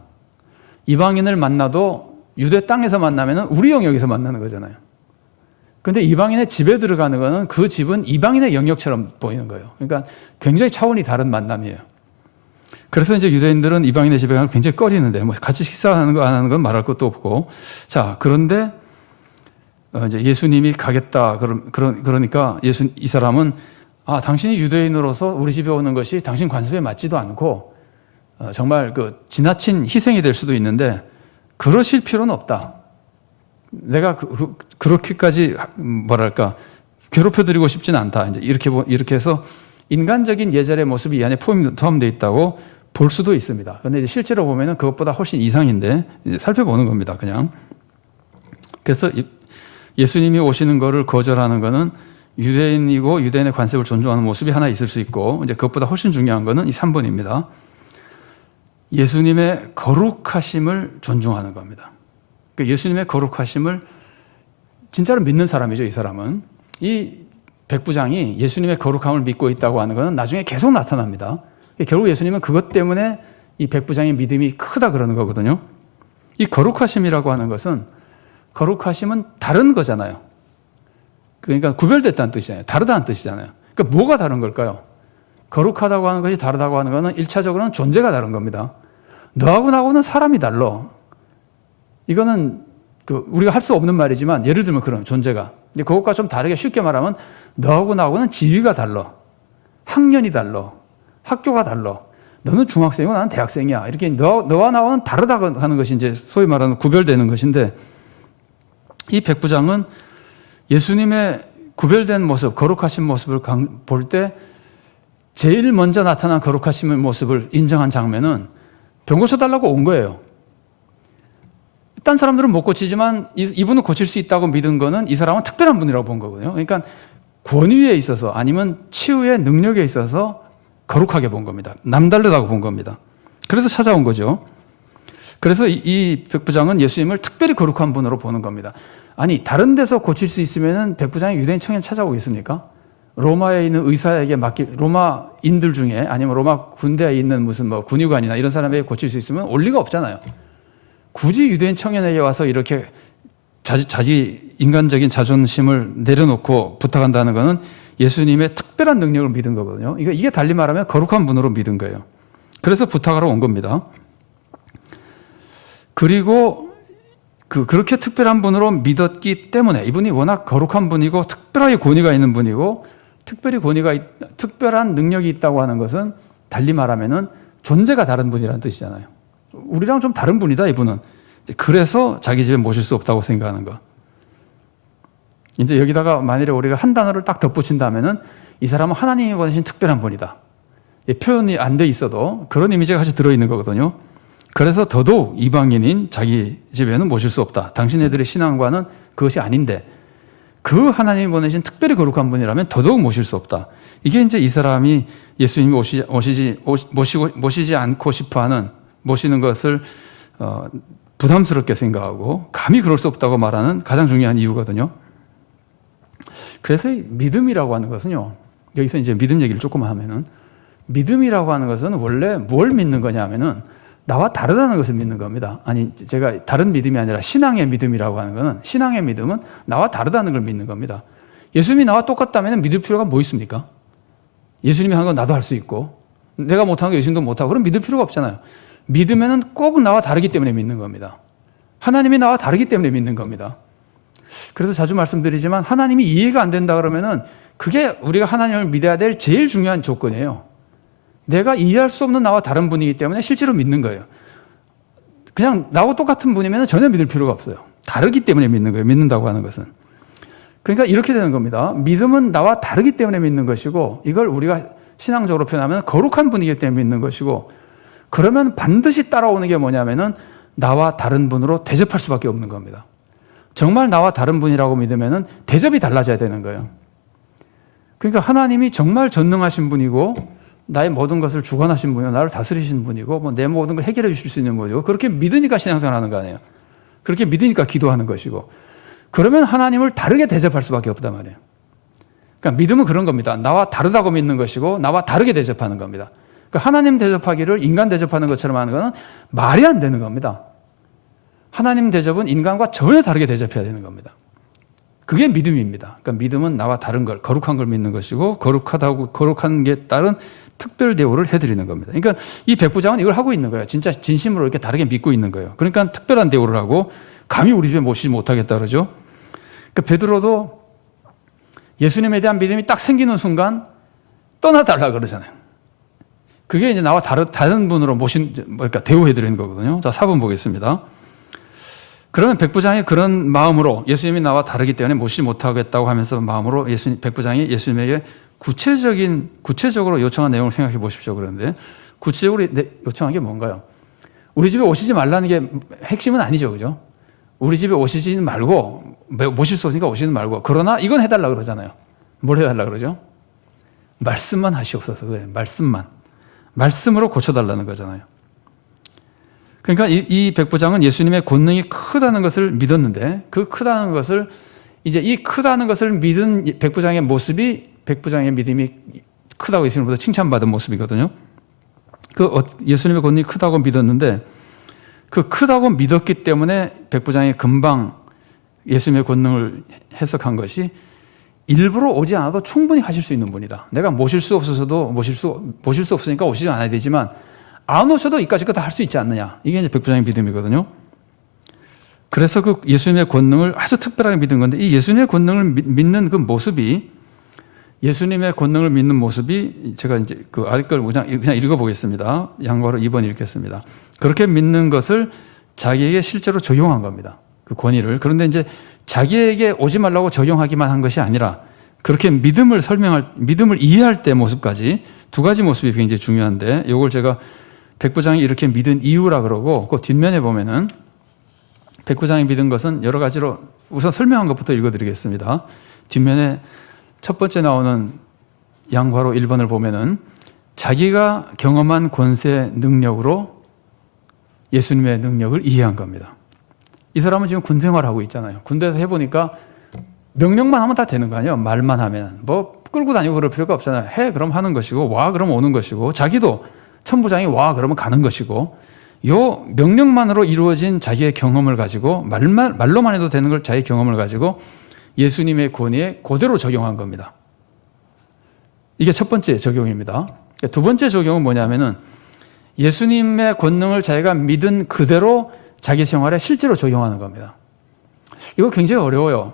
이방인을 만나도 유대 땅에서 만나면 우리 영역에서 만나는 거잖아요. 그런데 이방인의 집에 들어가는 것은 그 집은 이방인의 영역처럼 보이는 거예요. 그러니까 굉장히 차원이 다른 만남이에요. 그래서 이제 유대인들은 이방인의 집에 가면 굉장히 꺼리는데, 뭐 같이 식사하는 거 안 하는 건 말할 것도 없고. 자, 그런데 이제 예수님이 가겠다. 그러니까 이 사람은 당신이 유대인으로서 우리 집에 오는 것이 당신 관습에 맞지도 않고 정말 그 지나친 희생이 될 수도 있는데 그러실 필요는 없다. 내가 그렇게까지 뭐랄까 괴롭혀드리고 싶지는 않다. 이제 이렇게 해서 인간적인 예절의 모습이 이 안에 포함되어 있다고 볼 수도 있습니다. 그런데 이제 실제로 보면은 그것보다 훨씬 이상인데 이제 살펴보는 겁니다. 그냥. 그래서 예수님이 오시는 것을 거절하는 것은 유대인이고 유대인의 관습을 존중하는 모습이 하나 있을 수 있고, 이제 그것보다 훨씬 중요한 것은 이 3번입니다. 예수님의 거룩하심을 존중하는 겁니다. 그러니까 예수님의 거룩하심을 진짜로 믿는 사람이죠. 이 사람은. 이 백부장이 예수님의 거룩함을 믿고 있다고 하는 것은 나중에 계속 나타납니다. 결국 예수님은 그것 때문에 이 백부장의 믿음이 크다 그러는 거거든요. 이 거룩하심이라고 하는 것은, 거룩하심은 다른 거잖아요. 그러니까 구별됐다는 뜻이잖아요. 다르다는 뜻이잖아요. 그러니까 뭐가 다른 걸까요? 거룩하다고 하는 것이 다르다고 하는 것은 1차적으로는 존재가 다른 겁니다. 너하고 나하고는 사람이 달라. 이거는 우리가 할 수 없는 말이지만 예를 들면 그런 존재가. 근데 그것과 좀 다르게 쉽게 말하면 너하고 나하고는 지위가 달라. 학년이 달라. 학교가 달라. 너는 중학생이고 나는 대학생이야. 이렇게 너와 나하고는 다르다고 하는 것이 이제 소위 말하는 구별되는 것인데, 이 백부장은 예수님의 구별된 모습, 거룩하신 모습을 볼 때 제일 먼저 나타난 거룩하신 모습을 인정한 장면은 병 고쳐달라고 온 거예요. 딴 사람들은 못 고치지만 이분은 고칠 수 있다고 믿은 거는 이 사람은 특별한 분이라고 본 거거든요. 그러니까 권위에 있어서 아니면 치유의 능력에 있어서 거룩하게 본 겁니다. 남다르다고 본 겁니다. 그래서 찾아온 거죠. 그래서 이 백부장은 예수님을 특별히 거룩한 분으로 보는 겁니다. 아니, 다른 데서 고칠 수 있으면 백부장이 유대인 청년 찾아오겠습니까? 로마에 있는 의사에게 로마인들 중에 아니면 로마 군대에 있는 무슨 군의관이나 이런 사람에게 고칠 수 있으면 올 리가 없잖아요. 굳이 유대인 청년에게 와서 이렇게 자기 인간적인 자존심을 내려놓고 부탁한다는 것은 예수님의 특별한 능력을 믿은 거거든요. 이게 달리 말하면 거룩한 분으로 믿은 거예요. 그래서 부탁하러 온 겁니다. 그리고 그렇게 특별한 분으로 믿었기 때문에, 이분이 워낙 거룩한 분이고 특별하게 권위가 있는 분이고 특별한 능력이 있다고 하는 것은 달리 말하면은 존재가 다른 분이라는 뜻이잖아요. 우리랑 좀 다른 분이다, 이분은. 그래서 자기 집에 모실 수 없다고 생각하는 거. 이제 여기다가 만일에 우리가 한 단어를 딱 덧붙인다면은 이 사람은 하나님이 보내신 특별한 분이다. 표현이 안 돼 있어도 그런 이미지가 같이 들어있는 거거든요. 그래서 더더욱 이방인인 자기 집에는 모실 수 없다. 당신네들의 신앙과는 그것이 아닌데 그 하나님이 보내신 특별히 거룩한 분이라면 더더욱 모실 수 없다. 이게 이제 이 사람이 예수님이 모시지 않고 싶어하는, 모시는 것을 부담스럽게 생각하고 감히 그럴 수 없다고 말하는 가장 중요한 이유거든요. 그래서 믿음이라고 하는 것은요, 여기서 이제 믿음 얘기를 조금 하면은, 믿음이라고 하는 것은 원래 뭘 믿는 거냐 하면은 나와 다르다는 것을 믿는 겁니다. 아니, 제가 다른 믿음이 아니라 신앙의 믿음이라고 하는 것은, 신앙의 믿음은 나와 다르다는 걸 믿는 겁니다. 예수님이 나와 똑같다면 믿을 필요가 뭐 있습니까? 예수님이 한 건 나도 할 수 있고 내가 못한 거 예수님도 못하고, 그럼 믿을 필요가 없잖아요. 믿으면은 꼭 나와 다르기 때문에 믿는 겁니다. 하나님이 나와 다르기 때문에 믿는 겁니다. 그래서 자주 말씀드리지만 하나님이 이해가 안 된다 그러면은 그게 우리가 하나님을 믿어야 될 제일 중요한 조건이에요. 내가 이해할 수 없는 나와 다른 분이기 때문에 실제로 믿는 거예요. 그냥 나하고 똑같은 분이면 전혀 믿을 필요가 없어요. 다르기 때문에 믿는 거예요. 믿는다고 하는 것은. 그러니까 이렇게 되는 겁니다. 믿음은 나와 다르기 때문에 믿는 것이고, 이걸 우리가 신앙적으로 표현하면 거룩한 분이기 때문에 믿는 것이고, 그러면 반드시 따라오는 게 뭐냐면은 나와 다른 분으로 대접할 수밖에 없는 겁니다. 정말 나와 다른 분이라고 믿으면은 대접이 달라져야 되는 거예요. 그러니까 하나님이 정말 전능하신 분이고 나의 모든 것을 주관하신 분이고 나를 다스리신 분이고 뭐 내 모든 걸 해결해 주실 수 있는 분이고, 그렇게 믿으니까 신앙생활 하는 거 아니에요. 그렇게 믿으니까 기도하는 것이고, 그러면 하나님을 다르게 대접할 수밖에 없단 말이에요. 그러니까 믿음은 그런 겁니다. 나와 다르다고 믿는 것이고 나와 다르게 대접하는 겁니다. 그러니까 하나님 대접하기를 인간 대접하는 것처럼 하는 것은 말이 안 되는 겁니다. 하나님 대접은 인간과 전혀 다르게 대접해야 되는 겁니다. 그게 믿음입니다. 그러니까 믿음은 나와 다른 걸, 거룩한 걸 믿는 것이고, 거룩한 게 따른 특별 대우를 해드리는 겁니다. 그러니까 이 백부장은 이걸 하고 있는 거예요. 진짜 진심으로 이렇게 다르게 믿고 있는 거예요. 그러니까 특별한 대우를 하고, 감히 우리 집에 모시지 못하겠다 그러죠. 그러니까 베드로도 예수님에 대한 믿음이 딱 생기는 순간 떠나달라 그러잖아요. 그게 이제 나와 다른 분으로 그러니까 대우해드리는 거거든요. 자, 4번 보겠습니다. 그러면 백부장이 그런 마음으로 예수님이 나와 다르기 때문에 모시지 못하겠다고 하면서 마음으로 백부장이 예수님에게 구체적으로 요청한 내용을 생각해 보십시오. 그런데 구체적으로 요청한 게 뭔가요? 우리 집에 오시지 말라는 게 핵심은 아니죠. 그죠? 우리 집에 오시지 말고, 모실 수 없으니까 오시지 말고, 그러나 이건 해달라 그러잖아요. 뭘 해달라 그러죠? 말씀만 하시옵소서. 그래, 말씀으로 고쳐달라는 거잖아요. 그러니까 이 백부장은 예수님의 권능이 크다는 것을 믿었는데, 그 크다는 것을, 이제 이 크다는 것을 믿은 백부장의 모습이, 백부장의 믿음이 크다고 예수님보다 칭찬받은 모습이거든요. 예수님의 권능이 크다고 믿었는데, 그 크다고 믿었기 때문에 백부장이 금방 예수님의 권능을 해석한 것이, 일부러 오지 않아도 충분히 하실 수 있는 분이다. 내가 모실 수 없어서도 모실 수 없으니까 오시지 않아야 되지만, 안 오셔도 이까짓 거 다 할 수 있지 않느냐. 이게 이제 백부장의 믿음이거든요. 그래서 그 예수님의 권능을 아주 특별하게 믿은 건데, 이 예수님의 권능을 믿는 그 모습이, 예수님의 권능을 믿는 모습이, 제가 이제 그 아래 걸 그냥 읽어보겠습니다. 양과로 2번 읽겠습니다. 그렇게 믿는 것을 자기에게 실제로 적용한 겁니다. 그 권위를. 그런데 이제 자기에게 오지 말라고 적용하기만 한 것이 아니라, 그렇게 믿음을 이해할 때 모습까지, 두 가지 모습이 굉장히 중요한데, 이걸 제가 백부장이 이렇게 믿은 이유라 그러고, 그 뒷면에 보면은 백부장이 믿은 것은 여러 가지로, 우선 설명한 것부터 읽어드리겠습니다. 뒷면에 첫 번째 나오는 양괄호 1번을 보면은 자기가 경험한 권세 능력으로 예수님의 능력을 이해한 겁니다. 이 사람은 지금 군 생활하고 있잖아요. 군대에서 해보니까 명령만 하면 다 되는 거 아니에요. 말만 하면. 뭐 끌고 다니고 그럴 필요가 없잖아요. 해 그럼 하는 것이고, 와 그럼 오는 것이고, 자기도 천부장이 와 그러면 가는 것이고, 요 명령만으로 이루어진 자기의 경험을 가지고, 말로만 해도 되는 걸 자기의 경험을 가지고 예수님의 권위에 그대로 적용한 겁니다. 이게 첫 번째 적용입니다. 두 번째 적용은 뭐냐면은, 예수님의 권능을 자기가 믿은 그대로 자기 생활에 실제로 적용하는 겁니다. 이거 굉장히 어려워요.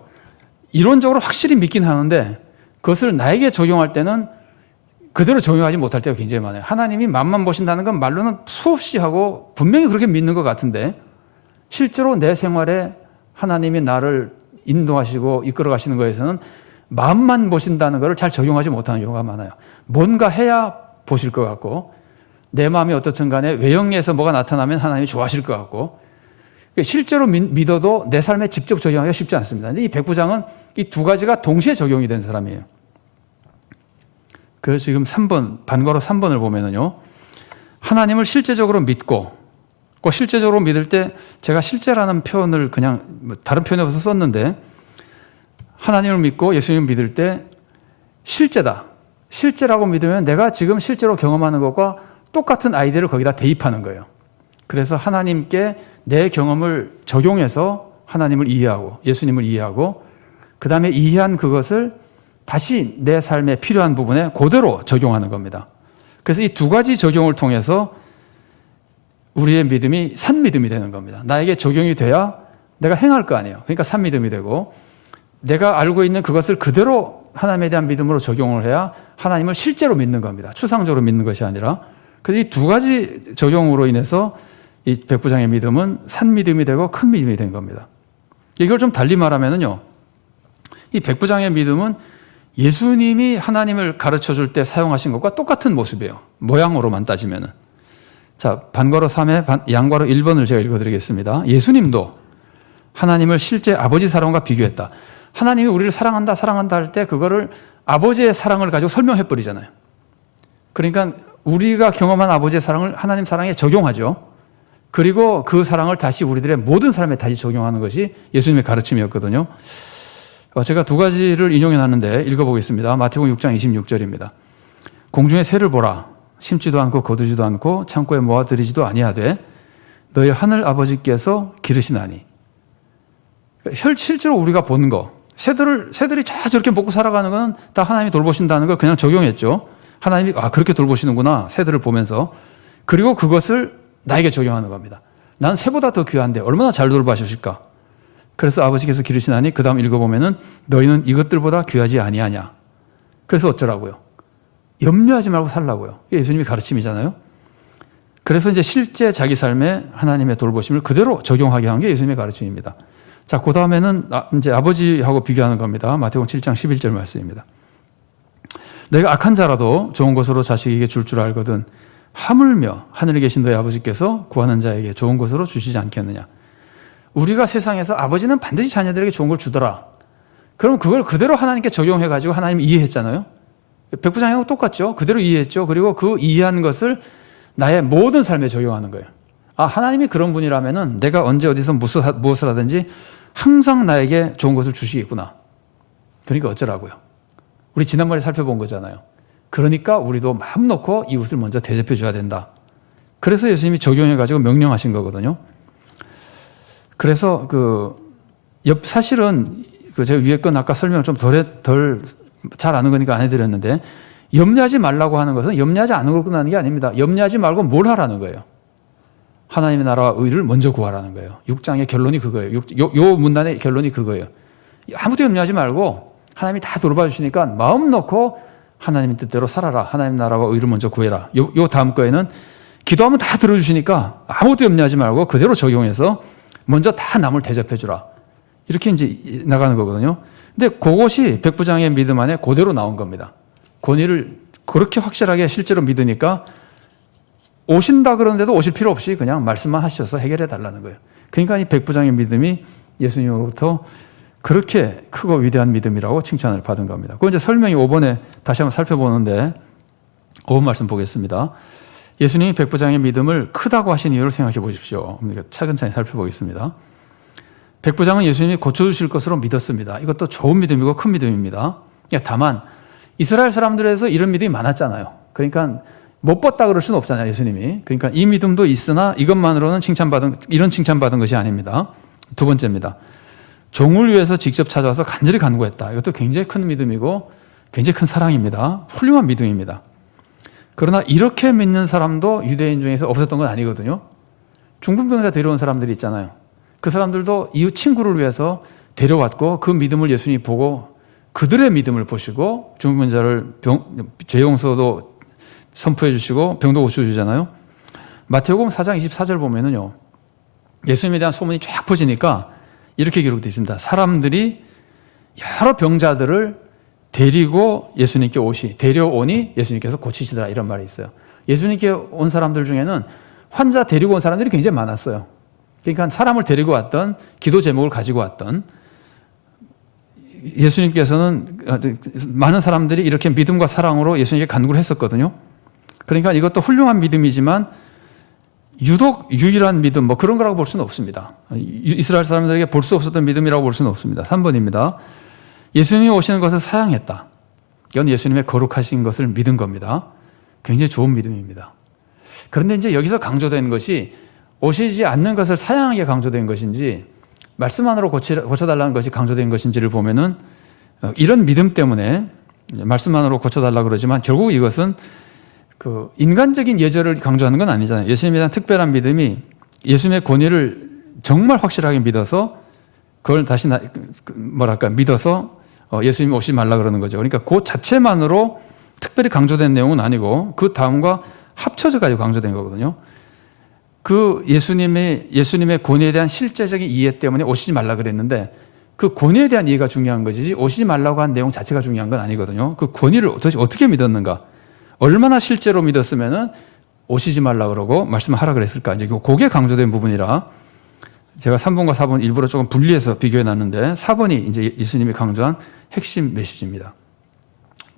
이론적으로 확실히 믿긴 하는데, 그것을 나에게 적용할 때는 그대로 적용하지 못할 때가 굉장히 많아요. 하나님이 맛만 보신다는 건 말로는 수없이 하고 분명히 그렇게 믿는 것 같은데 실제로 내 생활에 하나님이 나를 인도하시고 이끌어 가시는 것에서는 마음만 보신다는 것을 잘 적용하지 못하는 경우가 많아요. 뭔가 해야 보실 것 같고 내 마음이 어떻든 간에 외형에서 뭐가 나타나면 하나님이 좋아하실 것 같고 실제로 믿어도 내 삶에 직접 적용하기가 쉽지 않습니다. 근데 이 백부장은 이 두 가지가 동시에 적용이 된 사람이에요. 그래서 지금 3번, 반괄호 3번을 보면은요. 하나님을 실제적으로 믿고 꼭 실제적으로 믿을 때 제가 실제라는 표현을 그냥 다른 표현에 없어서 썼는데 하나님을 믿고 예수님을 믿을 때 실제다. 실제라고 믿으면 내가 지금 실제로 경험하는 것과 똑같은 아이디어를 거기다 대입하는 거예요. 그래서 하나님께 내 경험을 적용해서 하나님을 이해하고 예수님을 이해하고 그 다음에 이해한 그것을 다시 내 삶에 필요한 부분에 그대로 적용하는 겁니다. 그래서 이 두 가지 적용을 통해서 우리의 믿음이 산믿음이 되는 겁니다. 나에게 적용이 돼야 내가 행할 거 아니에요. 그러니까 산믿음이 되고 내가 알고 있는 그것을 그대로 하나님에 대한 믿음으로 적용을 해야 하나님을 실제로 믿는 겁니다. 추상적으로 믿는 것이 아니라. 그래서 이 두 가지 적용으로 인해서 이 백부장의 믿음은 산믿음이 되고 큰 믿음이 된 겁니다. 이걸 좀 달리 말하면은요. 이 백부장의 믿음은 예수님이 하나님을 가르쳐 줄 때 사용하신 것과 똑같은 모습이에요. 모양으로만 따지면은. 자, 반괄호 3에 양괄호 1번을 제가 읽어드리겠습니다. 예수님도 하나님을 실제 아버지 사랑과 비교했다. 하나님이 우리를 사랑한다 할 때 그거를 아버지의 사랑을 가지고 설명해 버리잖아요. 그러니까 우리가 경험한 아버지의 사랑을 하나님 사랑에 적용하죠. 그리고 그 사랑을 다시 우리들의 모든 삶에 다시 적용하는 것이 예수님의 가르침이었거든요. 제가 두 가지를 인용해 놨는데 읽어보겠습니다. 마태복음 6장 26절입니다. 공중의 새를 보라. 심지도 않고 거두지도 않고 창고에 모아들이지도 아니하되 너희 하늘 아버지께서 기르시나니. 실제로 우리가 보는 거, 새들이 저렇게 먹고 살아가는 건 다 하나님이 돌보신다는 걸 그냥 적용했죠. 하나님이 그렇게 돌보시는구나, 새들을 보면서. 그리고 그것을 나에게 적용하는 겁니다. 난 새보다 더 귀한데 얼마나 잘 돌봐주실까. 그래서 아버지께서 기르시나니 그 다음 읽어보면은 너희는 이것들보다 귀하지 아니하냐. 그래서 어쩌라고요? 염려하지 말고 살라고요. 이게 예수님이 가르침이잖아요. 그래서 이제 실제 자기 삶에 하나님의 돌보심을 그대로 적용하게 한 게 예수님의 가르침입니다. 자, 그 다음에는 이제 아버지하고 비교하는 겁니다. 마태복음 7장 11절 말씀입니다. 내가 악한 자라도 좋은 것으로 자식에게 줄 알거든 하물며 하늘에 계신 너희 아버지께서 구하는 자에게 좋은 것으로 주시지 않겠느냐. 우리가 세상에서 아버지는 반드시 자녀들에게 좋은 걸 주더라. 그럼 그걸 그대로 하나님께 적용해가지고 하나님 이해했잖아요. 백부장하고 똑같죠. 그대로 이해했죠. 그리고 그 이해한 것을 나의 모든 삶에 적용하는 거예요. 하나님이 그런 분이라면은 내가 언제 어디서 무엇을 하든지 항상 나에게 좋은 것을 주시겠구나. 그러니까 어쩌라고요. 우리 지난번에 살펴본 거잖아요. 그러니까 우리도 마음 놓고 이웃을 먼저 대접해 줘야 된다. 그래서 예수님이 적용해가지고 명령하신 거거든요. 그래서 사실은 제가 위에 건 아까 설명을 좀 덜 잘 아는 거니까 안 해드렸는데 염려하지 말라고 하는 것은 염려하지 않는 걸로 끝나는 게 아닙니다. 염려하지 말고 뭘 하라는 거예요? 하나님의 나라와 의를 먼저 구하라는 거예요. 6장의 결론이 그거예요. 요 문단의 결론이 그거예요. 아무도 염려하지 말고 하나님이 다 돌봐 주시니까 마음 놓고 하나님 뜻대로 살아라. 하나님 나라와 의를 먼저 구해라. 요 다음 거에는 기도하면 다 들어주시니까 아무것도 염려하지 말고 그대로 적용해서 먼저 다 남을 대접해 주라. 이렇게 이제 나가는 거거든요. 근데 그것이 백부장의 믿음 안에 그대로 나온 겁니다. 권위를 그렇게 확실하게 실제로 믿으니까 오신다 그러는데도 오실 필요 없이 그냥 말씀만 하셔서 해결해 달라는 거예요. 그러니까 이 백부장의 믿음이 예수님으로부터 그렇게 크고 위대한 믿음이라고 칭찬을 받은 겁니다. 그 이제 설명이 5번에 다시 한번 살펴보는데 5번 말씀 보겠습니다. 예수님이 백부장의 믿음을 크다고 하신 이유를 생각해 보십시오. 차근차근 살펴보겠습니다. 백부장은 예수님이 고쳐주실 것으로 믿었습니다. 이것도 좋은 믿음이고 큰 믿음입니다. 다만 이스라엘 사람들에서 이런 믿음이 많았잖아요. 그러니까 못 봤다 그럴 수는 없잖아요, 예수님이. 그러니까 이 믿음도 있으나 이것만으로는 이런 칭찬받은 것이 아닙니다. 두 번째입니다. 종을 위해서 직접 찾아와서 간절히 간구했다. 이것도 굉장히 큰 믿음이고 굉장히 큰 사랑입니다. 훌륭한 믿음입니다. 그러나 이렇게 믿는 사람도 유대인 중에서 없었던 건 아니거든요. 중풍병자 데려온 사람들이 있잖아요. 그 사람들도 이웃 친구를 위해서 데려왔고 그 믿음을 예수님이 보고 그들의 믿음을 보시고 죽은 자를 죄 용서도 선포해 주시고 병도 고쳐주잖아요. 마태복음 4장 24절 보면은요, 예수님에 대한 소문이 쫙 퍼지니까 이렇게 기록되어 있습니다. 사람들이 여러 병자들을 데리고 예수님께 데려오니 예수님께서 고치시더라, 이런 말이 있어요. 예수님께 온 사람들 중에는 환자 데리고 온 사람들이 굉장히 많았어요. 그러니까 사람을 데리고 왔던, 기도 제목을 가지고 왔던, 예수님께서는 많은 사람들이 이렇게 믿음과 사랑으로 예수님께 간구를 했었거든요. 그러니까 이것도 훌륭한 믿음이지만 유독 유일한 믿음, 뭐 그런 거라고 볼 수는 없습니다. 이스라엘 사람들에게 볼 수 없었던 믿음이라고 볼 수는 없습니다. 3번입니다. 예수님이 오시는 것을 사양했다. 이건 예수님의 거룩하신 것을 믿은 겁니다. 굉장히 좋은 믿음입니다. 그런데 이제 여기서 강조된 것이 오시지 않는 것을 사양하게 강조된 것인지 말씀만으로 고쳐달라는 것이 강조된 것인지를 보면은 이런 믿음 때문에 말씀만으로 고쳐달라 그러지만 결국 이것은 그 인간적인 예절을 강조하는 건 아니잖아요. 예수님에 대한 특별한 믿음이 예수님의 권위를 정말 확실하게 믿어서 그걸 다시 믿어서 예수님이 오시지 말라 그러는 거죠. 그러니까 그 자체만으로 특별히 강조된 내용은 아니고 그 다음과 합쳐져 가지고 강조된 거거든요. 그 예수님의 권위에 대한 실제적인 이해 때문에 오시지 말라 그랬는데 그 권위에 대한 이해가 중요한 거지 오시지 말라고 한 내용 자체가 중요한 건 아니거든요. 그 권위를 도대체 어떻게 믿었는가? 얼마나 실제로 믿었으면은 오시지 말라 그러고 말씀하라 그랬을까? 이제 그게 강조된 부분이라 제가 3번과 4번 일부러 조금 분리해서 비교해 놨는데 4번이 이제 예수님이 강조한 핵심 메시지입니다.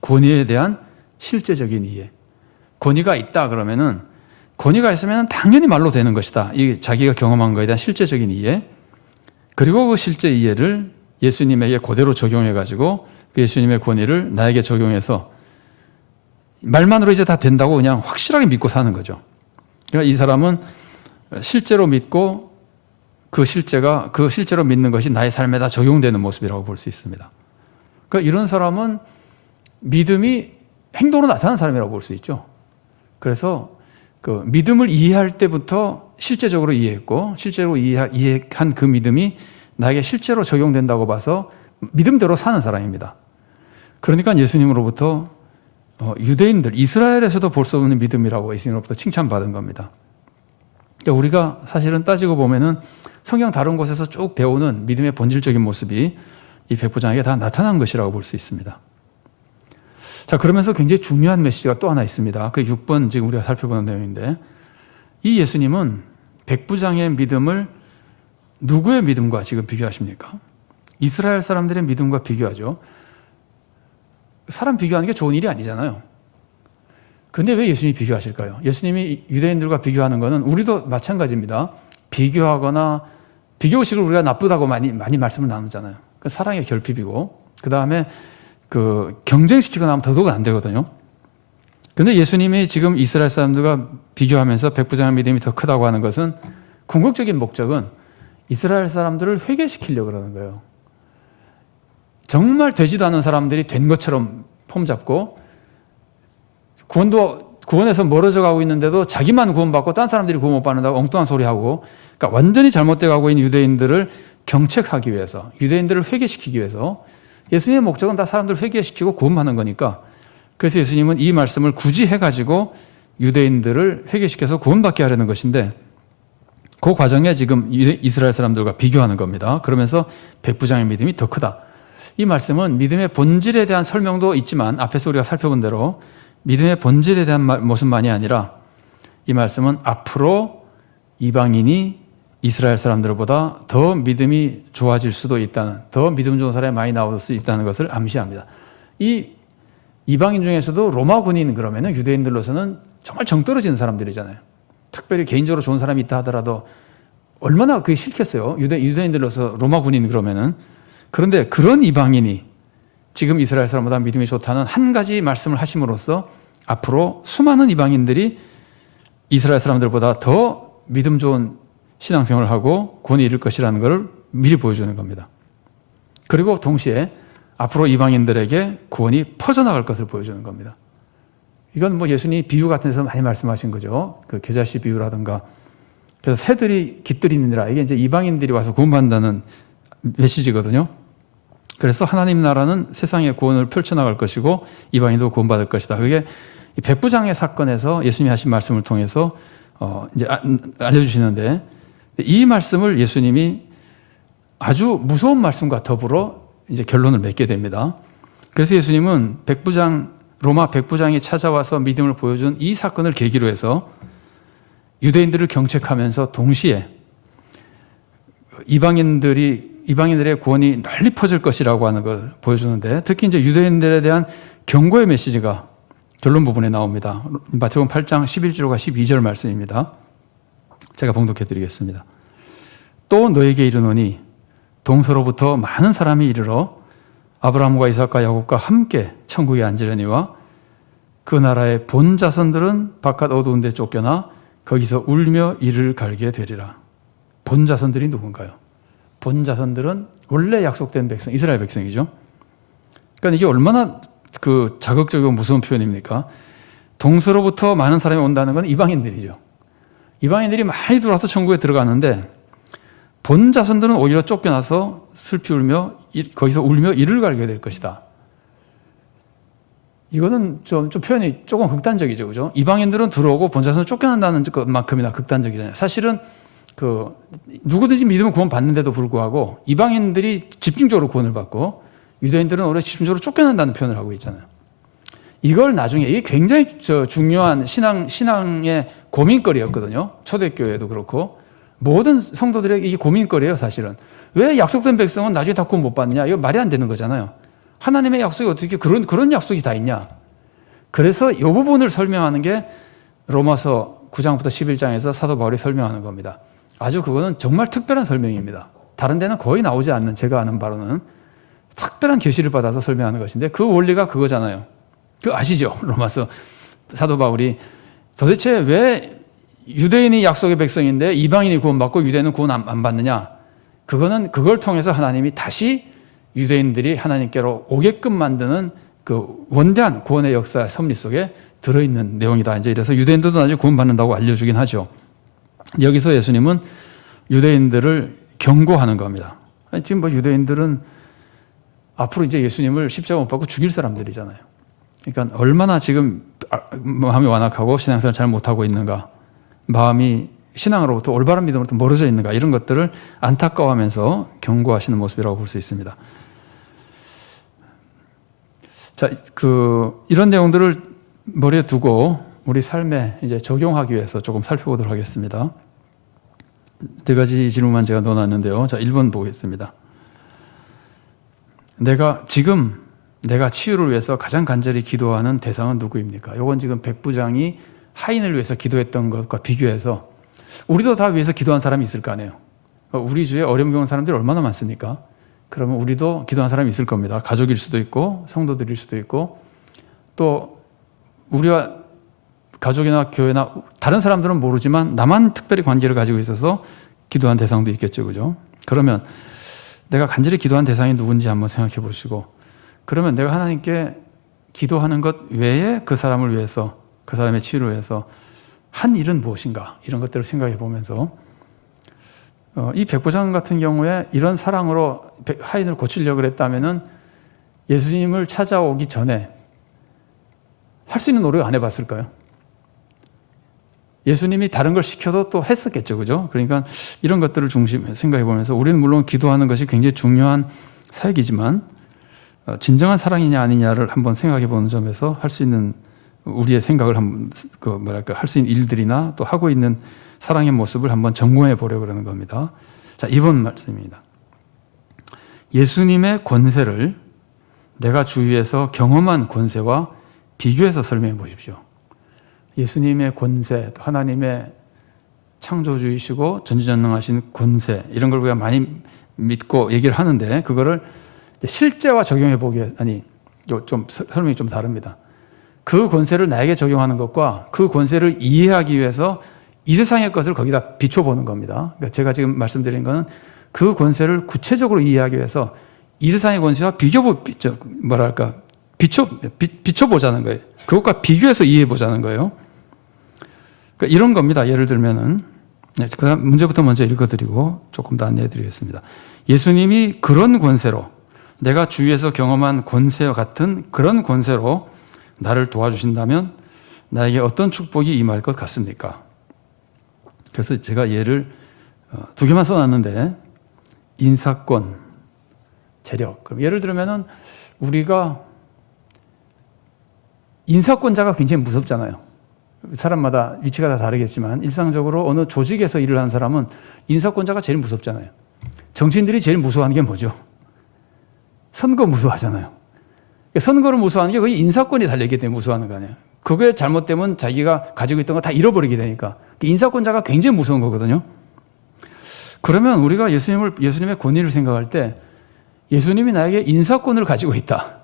권위에 대한 실제적인 이해. 권위가 있다 그러면은 권위가 있으면 당연히 말로 되는 것이다. 이 자기가 경험한 것에 대한 실제적인 이해. 그리고 그 실제 이해를 예수님에게 그대로 적용해 가지고 예수님의 권위를 나에게 적용해서 말만으로 이제 다 된다고 그냥 확실하게 믿고 사는 거죠. 그러니까 이 사람은 실제로 믿고 그 실제로 믿는 것이 나의 삶에 다 적용되는 모습이라고 볼 수 있습니다. 그러니까 이런 사람은 믿음이 행동으로 나타나는 사람이라고 볼 수 있죠. 그래서 그 믿음을 이해할 때부터 실제적으로 이해했고 실제로 이해한 그 믿음이 나에게 실제로 적용된다고 봐서 믿음대로 사는 사람입니다. 그러니까 예수님으로부터 유대인들, 이스라엘에서도 볼 수 없는 믿음이라고 예수님으로부터 칭찬받은 겁니다. 그러니까 우리가 사실은 따지고 보면은 성경 다른 곳에서 쭉 배우는 믿음의 본질적인 모습이 이 백부장에게 다 나타난 것이라고 볼 수 있습니다. 자, 그러면서 굉장히 중요한 메시지가 또 하나 있습니다. 그 6번 지금 우리가 살펴보는 내용인데 이 예수님은 백부장의 믿음을 누구의 믿음과 지금 비교하십니까? 이스라엘 사람들의 믿음과 비교하죠. 사람 비교하는 게 좋은 일이 아니잖아요. 근데 왜 예수님이 비교하실까요? 예수님이 유대인들과 비교하는 것은 우리도 마찬가지입니다. 비교하거나 비교식을 우리가 나쁘다고 많이 말씀을 나누잖아요. 그 사랑의 결핍이고 그 다음에 그 경쟁시키거나 하면 더더욱 안 되거든요. 근데 예수님이 지금 이스라엘 사람들과 비교하면서 백부장의 믿음이 더 크다고 하는 것은 궁극적인 목적은 이스라엘 사람들을 회개시키려고 그러는 거예요. 정말 되지도 않은 사람들이 된 것처럼 폼 잡고 구원에서 멀어져 가고 있는데도 자기만 구원받고 딴 사람들이 구원 못 받는다고 엉뚱한 소리하고 그러니까 완전히 잘못돼 가고 있는 유대인들을 경책하기 위해서 유대인들을 회개시키기 위해서 예수님의 목적은 다 사람들을 회개시키고 구원하는 거니까 그래서 예수님은 이 말씀을 굳이 해가지고 유대인들을 회개시켜서 구원받게 하려는 것인데 그 과정에 지금 이스라엘 사람들과 비교하는 겁니다. 그러면서 백부장의 믿음이 더 크다. 이 말씀은 믿음의 본질에 대한 설명도 있지만 앞에서 우리가 살펴본 대로 믿음의 본질에 대한 모습만이 아니라 이 말씀은 앞으로 이방인이 이스라엘 사람들보다 더 믿음이 좋아질 수도 있다는 더 믿음 좋은 사람이 많이 나올 수 있다는 것을 암시합니다. 이 이방인 중에서도 로마 군인 그러면은 유대인들로서는 정말 정 떨어지는 사람들이잖아요. 특별히 개인적으로 좋은 사람이 있다 하더라도 얼마나 그게 싫겠어요. 유대인들로서 로마 군인 그러면은. 그런데 그런 이방인이 지금 이스라엘 사람보다 믿음이 좋다는 한 가지 말씀을 하심으로써 앞으로 수많은 이방인들이 이스라엘 사람들보다 더 믿음 좋은 신앙생활을 하고 구원에 이를 것이라는 것을 미리 보여주는 겁니다. 그리고 동시에 앞으로 이방인들에게 구원이 퍼져나갈 것을 보여주는 겁니다. 이건 뭐 예수님이 비유 같은 데서 많이 말씀하신 거죠. 그 겨자씨 비유라든가. 그래서 새들이 깃들이느니라. 이게 이제 이방인들이 와서 구원받는다는 메시지거든요. 그래서 하나님 나라는 세상의 구원을 펼쳐나갈 것이고 이방인도 구원받을 것이다. 그게 백부장의 사건에서 예수님이 하신 말씀을 통해서 이제 알려주시는데, 이 말씀을 예수님이 아주 무서운 말씀과 더불어 이제 결론을 맺게 됩니다. 그래서 예수님은 로마 백부장이 찾아와서 믿음을 보여준 이 사건을 계기로 해서 유대인들을 경책하면서 동시에 이방인들의 구원이 널리 퍼질 것이라고 하는 걸 보여주는데, 특히 이제 유대인들에 대한 경고의 메시지가 결론 부분에 나옵니다. 마태복음 8장 11절과 12절 말씀입니다. 제가 봉독해 드리겠습니다. 또 너에게 이르노니 동서로부터 많은 사람이 이르러 아브라함과 이삭과 야곱과 함께 천국에 앉으려니와 그 나라의 본 자손들은 바깥 어두운 데 쫓겨나 거기서 울며 이를 갈게 되리라. 본 자손들이 누군가요? 본 자손들은 원래 약속된 백성, 이스라엘 백성이죠. 그러니까 이게 얼마나 자극적이고 무서운 표현입니까? 동서로부터 많은 사람이 온다는 건 이방인들이죠. 이방인들이 많이 들어와서 천국에 들어가는데 본 자손들은 오히려 쫓겨나서 슬피 울며 거기서 울며 이를 갈게 될 것이다. 이거는 좀 표현이 조금 극단적이죠, 그죠? 이방인들은 들어오고 본 자손은 쫓겨난다는 것만큼이나 극단적이잖아요. 사실은 누구든지 믿으면 구원 받는데도 불구하고 이방인들이 집중적으로 구원을 받고 유대인들은 오히려 집중적으로 쫓겨난다는 표현을 하고 있잖아요. 이걸 나중에, 이게 굉장히 중요한 신앙의 고민거리였거든요. 초대교회도 그렇고 모든 성도들에게 이게 고민거리예요, 사실은. 왜 약속된 백성은 나중에 다 구원 못 받느냐? 이거 말이 안 되는 거잖아요. 하나님의 약속이 어떻게 그런 약속이 다 있냐? 그래서 이 부분을 설명하는 게 로마서 9장부터 11장에서 사도 바울이 설명하는 겁니다. 아주 그거는 정말 특별한 설명입니다. 다른 데는 거의 나오지 않는, 제가 아는 바로는 특별한 계시를 받아서 설명하는 것인데, 그 원리가 그거잖아요. 아시죠? 로마서 사도 바울이 도대체 왜 유대인이 약속의 백성인데 이방인이 구원받고 유대인은 구원 안 받느냐? 그걸 통해서 하나님이 다시 유대인들이 하나님께로 오게끔 만드는 그 원대한 구원의 역사 섭리 속에 들어있는 내용이다. 이래서 유대인들도 나중에 구원받는다고 알려주긴 하죠. 여기서 예수님은 유대인들을 경고하는 겁니다. 지금 유대인들은 앞으로 이제 예수님을 십자가 못 박고 죽일 사람들이잖아요. 그러니까 얼마나 지금 마음이 완악하고 신앙생활 잘 못하고 있는가, 마음이 신앙으로부터 올바른 믿음으로부터 멀어져 있는가, 이런 것들을 안타까워하면서 경고하시는 모습이라고 볼 수 있습니다. 자, 이런 내용들을 머리에 두고 우리 삶에 이제 적용하기 위해서 조금 살펴보도록 하겠습니다. 4가지 질문만 제가 넣어놨는데요. 자, 1번 보겠습니다. 내가 치유를 위해서 가장 간절히 기도하는 대상은 누구입니까? 이건 지금 백부장이 하인을 위해서 기도했던 것과 비교해서 우리도 다 위해서 기도한 사람이 있을 거 아니에요. 우리 주위에 어려움 겪는 사람들이 얼마나 많습니까? 그러면 우리도 기도한 사람이 있을 겁니다. 가족일 수도 있고 성도들일 수도 있고, 또 우리와 가족이나 교회나 다른 사람들은 모르지만 나만 특별히 관계를 가지고 있어서 기도한 대상도 있겠죠, 그죠? 그러면 내가 간절히 기도한 대상이 누군지 한번 생각해 보시고, 그러면 내가 하나님께 기도하는 것 외에 그 사람을 위해서, 그 사람의 치유를 위해서 한 일은 무엇인가, 이런 것들을 생각해 보면서 이 백부장 같은 경우에 이런 사랑으로 하인을 고치려고 했다면은 예수님을 찾아오기 전에 할 수 있는 노력 안 해봤을까요? 예수님이 다른 걸 시켜도 또 했었겠죠, 그죠? 그러니까 이런 것들을 중심에 생각해 보면서 우리는 물론 기도하는 것이 굉장히 중요한 사역이지만 진정한 사랑이냐 아니냐를 한번 생각해 보는 점에서 할 수 있는 우리의 생각을 한번 할 수 있는 일들이나 또 하고 있는 사랑의 모습을 한번 점검해 보려고 그러는 겁니다. 자, 이번 말씀입니다. 예수님의 권세를 내가 주위에서 경험한 권세와 비교해서 설명해 보십시오. 예수님의 권세, 하나님의 창조주이시고 전지전능하신 권세, 이런 걸 우리가 많이 믿고 얘기를 하는데, 그거를 실제와 적용해 보기에, 좀 설명이 좀 다릅니다. 그 권세를 나에게 적용하는 것과 그 권세를 이해하기 위해서 이 세상의 것을 거기다 비춰보는 겁니다. 그러니까 제가 지금 말씀드린 거는 그 권세를 구체적으로 이해하기 위해서 이 세상의 권세와 비춰보자는 거예요. 그것과 비교해서 이해해보자는 거예요. 그러니까 이런 겁니다. 예를 들면은, 그다음 문제부터 먼저 읽어드리고 조금 더 안내해드리겠습니다. 예수님이 그런 권세로 내가 주위에서 경험한 권세와 같은 그런 권세로 나를 도와주신다면 나에게 어떤 축복이 임할 것 같습니까? 그래서 제가 예를 두 개만 써놨는데, 인사권, 재력. 그럼 예를 들면은 우리가 인사권자가 굉장히 무섭잖아요. 사람마다 위치가 다 다르겠지만 일상적으로 어느 조직에서 일을 하는 사람은 인사권자가 제일 무섭잖아요. 정치인들이 제일 무서워하는 게 뭐죠? 선거 무서워하잖아요. 선거를 무서워하는 게 거의 인사권이 달려있기 때문에 무서워하는 거 아니에요. 그게 잘못되면 자기가 가지고 있던 거 다 잃어버리게 되니까. 인사권자가 굉장히 무서운 거거든요. 그러면 우리가 예수님의 권위를 생각할 때 예수님이 나에게 인사권을 가지고 있다.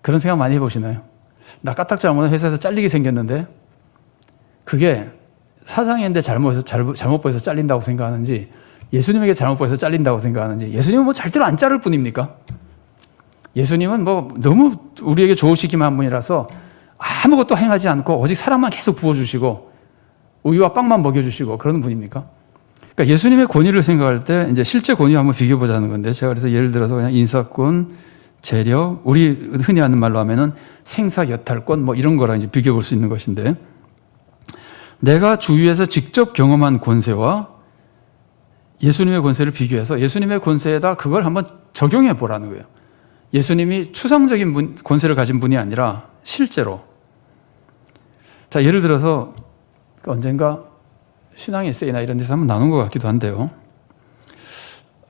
그런 생각 많이 해보시나요? 나 까딱 잘못해서 회사에서 잘리게 생겼는데 그게 사장인데 잘못 보여서 잘린다고 생각하는지, 예수님에게 잘못 보여서 잘린다고 생각하는지. 예수님은 뭐 절대로 안 자를 뿐입니까? 예수님은 뭐 너무 우리에게 좋으시기만 한 분이라서 아무것도 행하지 않고 오직 사랑만 계속 부어주시고 우유와 빵만 먹여주시고 그런 분입니까? 그러니까 예수님의 권위를 생각할 때 이제 실제 권위 한번 비교해보자는 건데, 제가 그래서 예를 들어서 그냥 인사권, 재력, 우리 흔히 하는 말로 하면은 생사여탈권 뭐 이런 거랑 이제 비교해 볼 수 있는 것인데, 내가 주위에서 직접 경험한 권세와 예수님의 권세를 비교해서 예수님의 권세에다 그걸 한번 적용해 보라는 거예요. 예수님이 추상적인 권세를 가진 분이 아니라 실제로. 자, 예를 들어서 언젠가 신앙 에세이나 이런 데서 한번 나눈 것 같기도 한데요.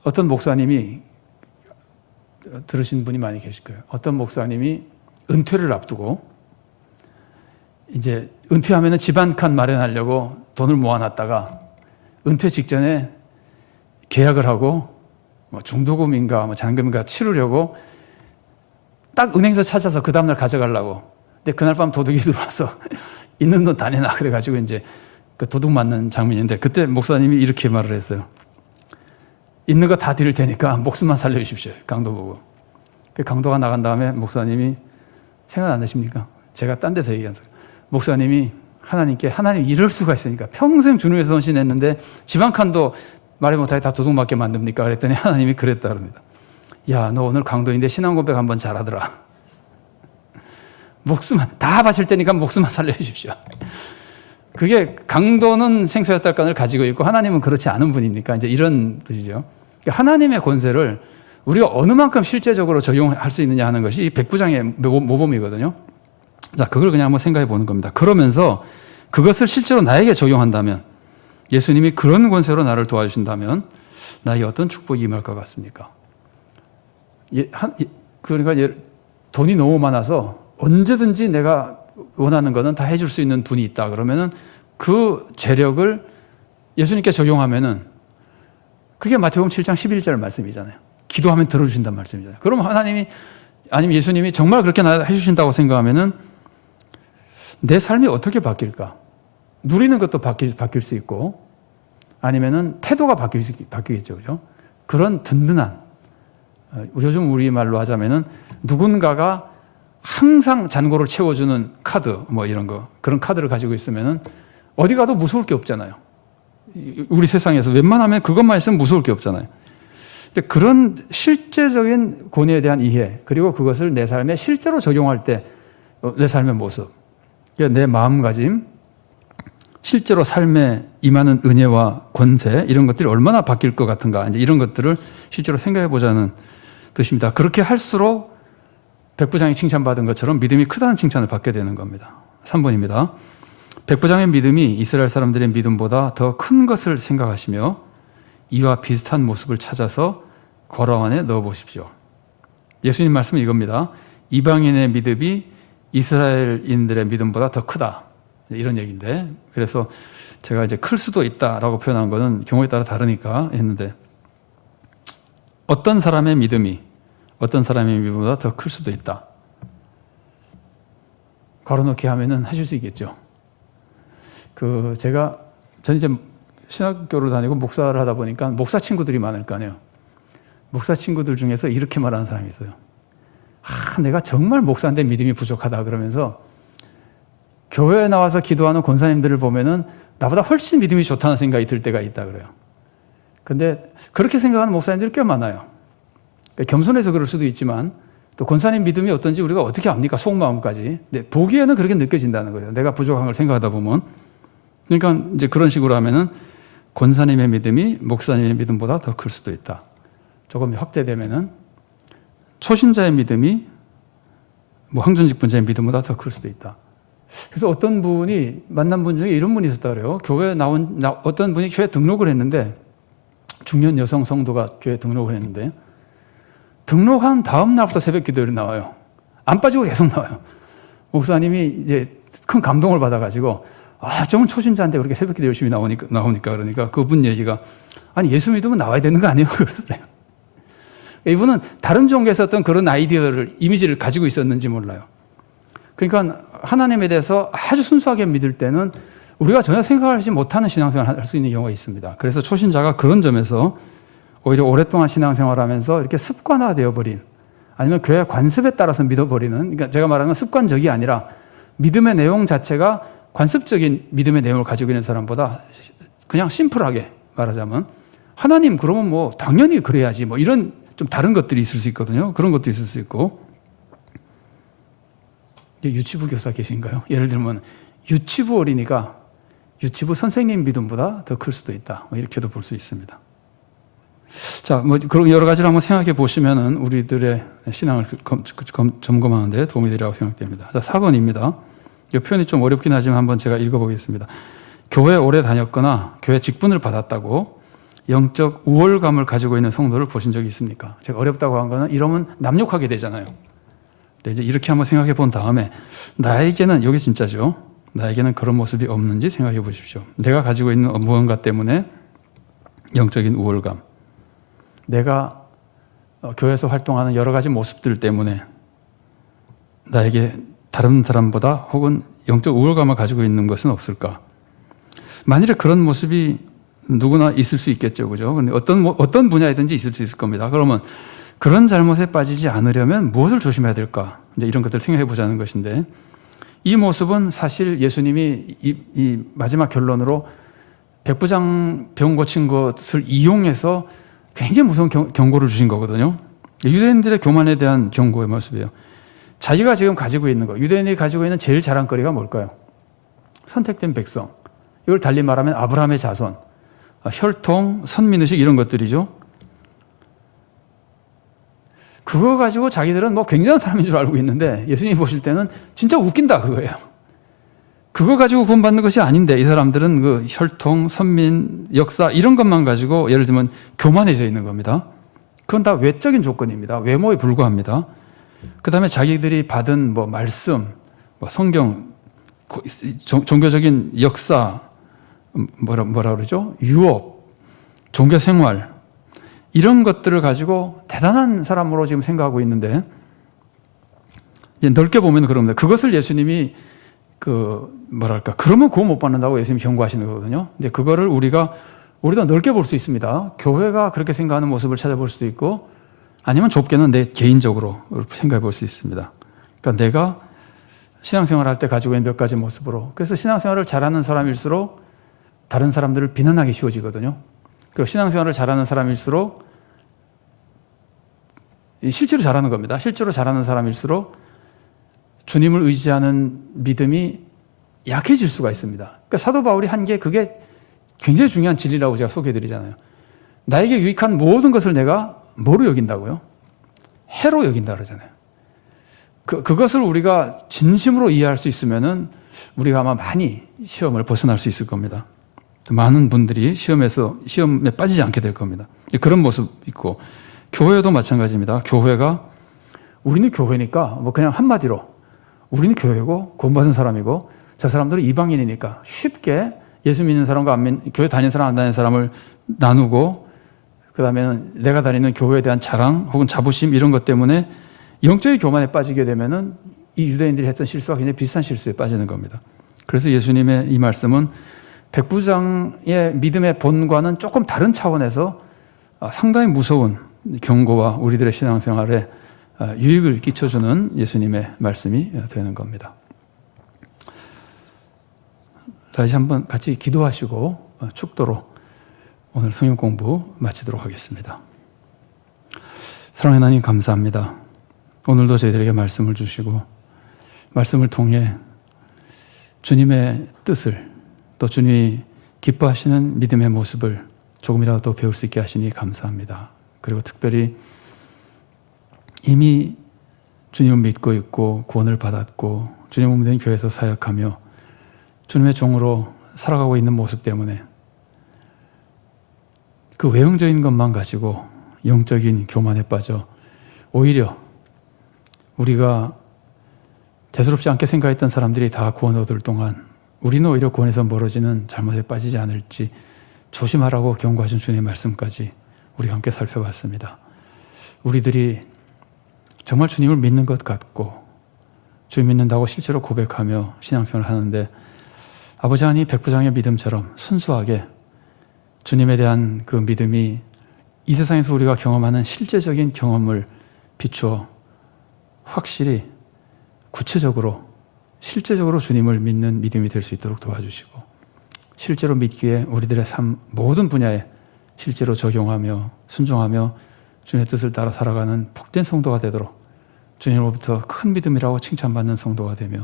어떤 목사님이, 들으신 분이 많이 계실 거예요. 어떤 목사님이 은퇴를 앞두고 이제 은퇴하면 집 한 칸 마련하려고 돈을 모아놨다가 은퇴 직전에 계약을 하고 뭐 중도금인가 뭐 잔금인가 치르려고 딱 은행서 찾아서 그 다음날 가져가려고. 근데 그날 밤 도둑이 들어와서 있는 돈 다 내놔 그래가지고 이제 그 도둑 맞는 장면인데, 그때 목사님이 이렇게 말을 했어요. 있는 거 다 드릴 테니까 목숨만 살려주십시오. 강도 보고. 그 강도가 나간 다음에 목사님이, 생각 안 나십니까? 제가 딴 데서 얘기한 소리. 목사님이 하나님께, 하나님 이럴 수가 있으니까 평생 주님 위해서 헌신했는데 집 한 칸도 말해 못하게 다 도둑 맞게 만듭니까? 그랬더니 하나님이 그랬다 그럽니다. 야, 너 오늘 강도인데 신앙 고백 한번 잘하더라. 목숨만 다 바칠 테니까 목숨만 살려주십시오. 그게 강도는 생사여탈권을 가지고 있고 하나님은 그렇지 않은 분이니까 이제 이런 뜻이죠. 하나님의 권세를 우리가 어느 만큼 실제적으로 적용할 수 있느냐 하는 것이 이 백부장의 모범이거든요. 자, 그걸 그냥 한번 생각해 보는 겁니다. 그러면서 그것을 실제로 나에게 적용한다면, 예수님이 그런 권세로 나를 도와주신다면 나에게 어떤 축복이 임할 것 같습니까? 그러니까 돈이 너무 많아서 언제든지 내가 원하는 거는 다 해줄 수 있는 분이 있다. 그러면은 그 재력을 예수님께 적용하면은 그게 마태복음 7장 11절 말씀이잖아요. 기도하면 들어주신다는 말씀이잖아요. 그럼 하나님이, 아니면 예수님이 정말 그렇게 해주신다고 생각하면은 내 삶이 어떻게 바뀔까? 누리는 것도 바뀔 수 있고, 아니면은 태도가 바뀌겠죠. 그죠? 그런 든든한, 요즘 우리 말로 하자면은 누군가가 항상 잔고를 채워주는 카드, 뭐 이런 거, 그런 카드를 가지고 있으면은 어디 가도 무서울 게 없잖아요. 우리 세상에서 웬만하면 그것만 있으면 무서울 게 없잖아요. 근데 그런 실제적인 권위에 대한 이해, 그리고 그것을 내 삶에 실제로 적용할 때 내 삶의 모습, 내 마음가짐, 실제로 삶에 임하는 은혜와 권세, 이런 것들이 얼마나 바뀔 것 같은가, 이제 이런 것들을 실제로 생각해 보자는 뜻입니다. 그렇게 할수록 백부장이 칭찬받은 것처럼 믿음이 크다는 칭찬을 받게 되는 겁니다. 3번입니다. 백부장의 믿음이 이스라엘 사람들의 믿음보다 더 큰 것을 생각하시며 이와 비슷한 모습을 찾아서 거라 안에 넣어보십시오. 예수님 말씀은 이겁니다. 이방인의 믿음이 이스라엘인들의 믿음보다 더 크다. 이런 얘기인데, 그래서 제가 이제 클 수도 있다라고 표현한 거는 경우에 따라 다르니까 했는데, 어떤 사람의 믿음이 어떤 사람의 믿음보다 더 클 수도 있다. 걸어놓기 하면은 하실 수 있겠죠. 전 이제 신학교를 다니고 목사를 하다 보니까 목사 친구들이 많을 거 아니에요. 목사 친구들 중에서 이렇게 말하는 사람이 있어요. 내가 정말 목사인데 믿음이 부족하다 그러면서 교회에 나와서 기도하는 권사님들을 보면은 나보다 훨씬 믿음이 좋다는 생각이 들 때가 있다 그래요. 근데 그렇게 생각하는 목사님들이 꽤 많아요. 그러니까 겸손해서 그럴 수도 있지만 또 권사님 믿음이 어떤지 우리가 어떻게 압니까? 속마음까지. 근데 보기에는 그렇게 느껴진다는 거예요. 내가 부족한 걸 생각하다 보면. 그러니까 이제 그런 식으로 하면은 권사님의 믿음이 목사님의 믿음보다 더 클 수도 있다. 조금 확대되면은 초신자의 믿음이 뭐 황전직 분자의 믿음보다 더 클 수도 있다. 그래서 어떤 분이 만난 분 중에 이런 분이 있었다 그래요. 교회에 어떤 분이 교회 등록을 했는데 중년 여성 성도가 교회 등록을 했는데 등록한 다음 날부터 새벽 기도를 나와요. 안 빠지고 계속 나와요. 목사님이 이제 큰 감동을 받아가지고 좀 초신자인데 그렇게 새벽 기도 열심히 나오니까 그러니까 그분 얘기가 아니 예수 믿으면 나와야 되는 거 아니에요? 그러더래요. 이분은 다른 종교에서 어떤 그런 아이디어를 이미지를 가지고 있었는지 몰라요. 그러니까 하나님에 대해서 아주 순수하게 믿을 때는 우리가 전혀 생각하지 못하는 신앙생활을 할 수 있는 경우가 있습니다. 그래서 초신자가 그런 점에서 오히려 오랫동안 신앙생활하면서 이렇게 습관화되어 버린 아니면 교회 관습에 따라서 믿어버리는 그러니까 제가 말하는 습관적이 아니라 믿음의 내용 자체가 관습적인 믿음의 내용을 가지고 있는 사람보다 그냥 심플하게 말하자면 하나님 그러면 뭐 당연히 그래야지 뭐 이런 좀 다른 것들이 있을 수 있거든요. 그런 것도 있을 수 있고 유치부 교사 계신가요? 예를 들면 유치부 어린이가 유치부 선생님 믿음보다 더 클 수도 있다. 뭐 이렇게도 볼 수 있습니다. 자, 뭐 그런 여러 가지를 한번 생각해 보시면은 우리들의 신앙을 점검하는데 도움이 되리라고 생각됩니다. 자, 4번입니다. 이 표현이 좀 어렵긴 하지만 한번 제가 읽어보겠습니다. 교회 오래 다녔거나 교회 직분을 받았다고 영적 우월감을 가지고 있는 성도를 보신 적이 있습니까? 제가 어렵다고 한 거는 이러면 남욕하게 되잖아요. 근데 이제 이렇게 한번 생각해 본 다음에 나에게는 여기 진짜죠. 나에게는 그런 모습이 없는지 생각해 보십시오. 내가 가지고 있는 무언가 때문에 영적인 우월감, 내가 교회에서 활동하는 여러 가지 모습들 때문에 나에게 다른 사람보다 혹은 영적 우월감을 가지고 있는 것은 없을까? 만일에 그런 모습이 누구나 있을 수 있겠죠, 그죠? 근데 어떤 분야이든지 있을 수 있을 겁니다. 그러면 그런 잘못에 빠지지 않으려면 무엇을 조심해야 될까? 이제 이런 것들을 생각해 보자는 것인데, 이 모습은 사실 예수님이 이 마지막 결론으로 백부장 병 고친 것을 이용해서 굉장히 무서운 경고를 주신 거거든요. 유대인들의 교만에 대한 경고의 모습이에요. 자기가 지금 가지고 있는 거, 유대인이 가지고 있는 제일 자랑거리가 뭘까요? 선택된 백성. 이걸 달리 말하면 아브라함의 자손, 혈통, 선민의식 이런 것들이죠. 그거 가지고 자기들은 뭐 굉장한 사람인 줄 알고 있는데 예수님이 보실 때는 진짜 웃긴다 그거예요. 그거 가지고 구원받는 것이 아닌데 이 사람들은 그 혈통, 선민, 역사 이런 것만 가지고 예를 들면 교만해져 있는 겁니다. 그건 다 외적인 조건입니다. 외모에 불과합니다. 그 다음에 자기들이 받은 뭐 말씀, 뭐 성경, 종교적인 역사, 뭐라 그러죠? 유업, 종교 생활 이런 것들을 가지고 대단한 사람으로 지금 생각하고 있는데 넓게 보면 그럽니다. 그것을 예수님이 그러면 구원 못 받는다고 예수님이 경고하시는 거거든요. 근데 그거를 우리도 넓게 볼 수 있습니다. 교회가 그렇게 생각하는 모습을 찾아볼 수도 있고 아니면 좁게는 내 개인적으로 생각해 볼 수 있습니다. 그러니까 내가 신앙생활 할 때 가지고 있는 몇 가지 모습으로 그래서 신앙생활을 잘하는 사람일수록 다른 사람들을 비난하기 쉬워지거든요. 그리고 신앙생활을 잘하는 사람일수록 실제로 잘하는 겁니다. 실제로 잘하는 사람일수록 주님을 의지하는 믿음이 약해질 수가 있습니다. 그러니까 사도 바울이 한 게 그게 굉장히 중요한 진리라고 제가 소개해드리잖아요. 나에게 유익한 모든 것을 내가 뭐로 여긴다고요? 해로 여긴다 그러잖아요. 그것을 우리가 진심으로 이해할 수 있으면은 우리가 아마 많이 시험을 벗어날 수 있을 겁니다. 많은 분들이 시험에 빠지지 않게 될 겁니다. 그런 모습 있고 교회도 마찬가지입니다. 교회가 우리는 교회니까 뭐 그냥 한마디로 우리는 교회고 구원받은 사람이고 저 사람들은 이방인이니까 쉽게 예수 믿는 사람과 교회 다니는 사람 안 다니는 사람을 나누고 그 다음에는 내가 다니는 교회에 대한 자랑 혹은 자부심 이런 것 때문에 영적인 교만에 빠지게 되면은 이 유대인들이 했던 실수와 굉장히 비슷한 실수에 빠지는 겁니다. 그래서 예수님의 이 말씀은 백부장의 믿음의 본과는 조금 다른 차원에서 상당히 무서운 경고와 우리들의 신앙생활에 유익을 끼쳐주는 예수님의 말씀이 되는 겁니다. 다시 한번 같이 기도하시고 축도로 오늘 성경 공부 마치도록 하겠습니다. 사랑하는 하나님 감사합니다. 오늘도 저희들에게 말씀을 주시고 말씀을 통해 주님의 뜻을 또 주님이 기뻐하시는 믿음의 모습을 조금이라도 배울 수 있게 하시니 감사합니다. 그리고 특별히 이미 주님을 믿고 있고 구원을 받았고 주님의 몸된 교회에서 사역하며 주님의 종으로 살아가고 있는 모습 때문에 그 외형적인 것만 가지고 영적인 교만에 빠져 오히려 우리가 대수롭지 않게 생각했던 사람들이 다 구원 얻을 동안 우리는 오히려 구원에서 멀어지는 잘못에 빠지지 않을지 조심하라고 경고하신 주님의 말씀까지 우리가 함께 살펴봤습니다. 우리들이 정말 주님을 믿는 것 같고 주님 믿는다고 실제로 고백하며 신앙생활을 하는데 아버지 하나님 백부장의 믿음처럼 순수하게 주님에 대한 그 믿음이 이 세상에서 우리가 경험하는 실제적인 경험을 비추어 확실히 구체적으로 실제적으로 주님을 믿는 믿음이 될 수 있도록 도와주시고 실제로 믿기에 우리들의 삶 모든 분야에 실제로 적용하며 순종하며 주님의 뜻을 따라 살아가는 복된 성도가 되도록 주님으로부터 큰 믿음이라고 칭찬받는 성도가 되며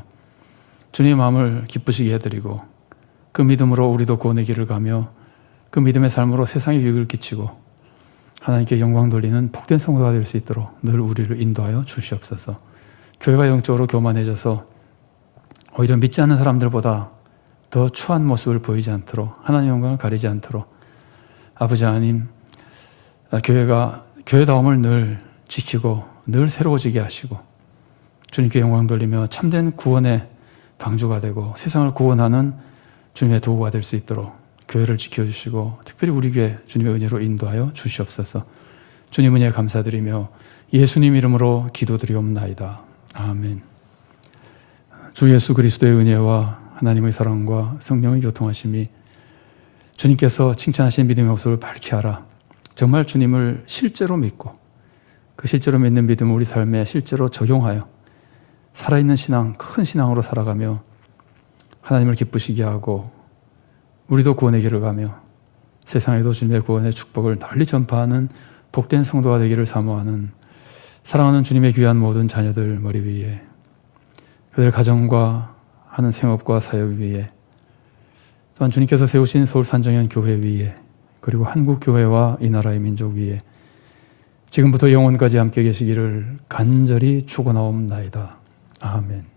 주님의 마음을 기쁘시게 해드리고 그 믿음으로 우리도 구원의 길을 가며 그 믿음의 삶으로 세상에 유익을 끼치고 하나님께 영광 돌리는 복된 성도가 될 수 있도록 늘 우리를 인도하여 주시옵소서. 교회가 영적으로 교만해져서 오히려 믿지 않는 사람들보다 더 추한 모습을 보이지 않도록 하나님의 영광을 가리지 않도록 아버지 하나님 교회가 교회다움을 늘 지키고 늘 새로워지게 하시고 주님께 영광 돌리며 참된 구원의 방주가 되고 세상을 구원하는 주님의 도구가 될 수 있도록 교회를 지켜주시고 특별히 우리 교회 주님의 은혜로 인도하여 주시옵소서. 주님 은혜에 감사드리며 예수님 이름으로 기도드리옵나이다. 아멘. 주 예수 그리스도의 은혜와 하나님의 사랑과 성령의 교통하심이 주님께서 칭찬하신 믿음의 모습을 밝게 하라. 정말 주님을 실제로 믿고 그 실제로 믿는 믿음을 우리 삶에 실제로 적용하여 살아있는 신앙, 큰 신앙으로 살아가며 하나님을 기쁘시게 하고 우리도 구원의 길을 가며 세상에도 주님의 구원의 축복을 널리 전파하는 복된 성도가 되기를 사모하는 사랑하는 주님의 귀한 모든 자녀들 머리 위에 그들 가정과 하는 생업과 사역 위에 또한 주님께서 세우신 서울 산정현 교회 위에 그리고 한국 교회와 이 나라의 민족 위에 지금부터 영원까지 함께 계시기를 간절히 축원하옵나이다. 아멘.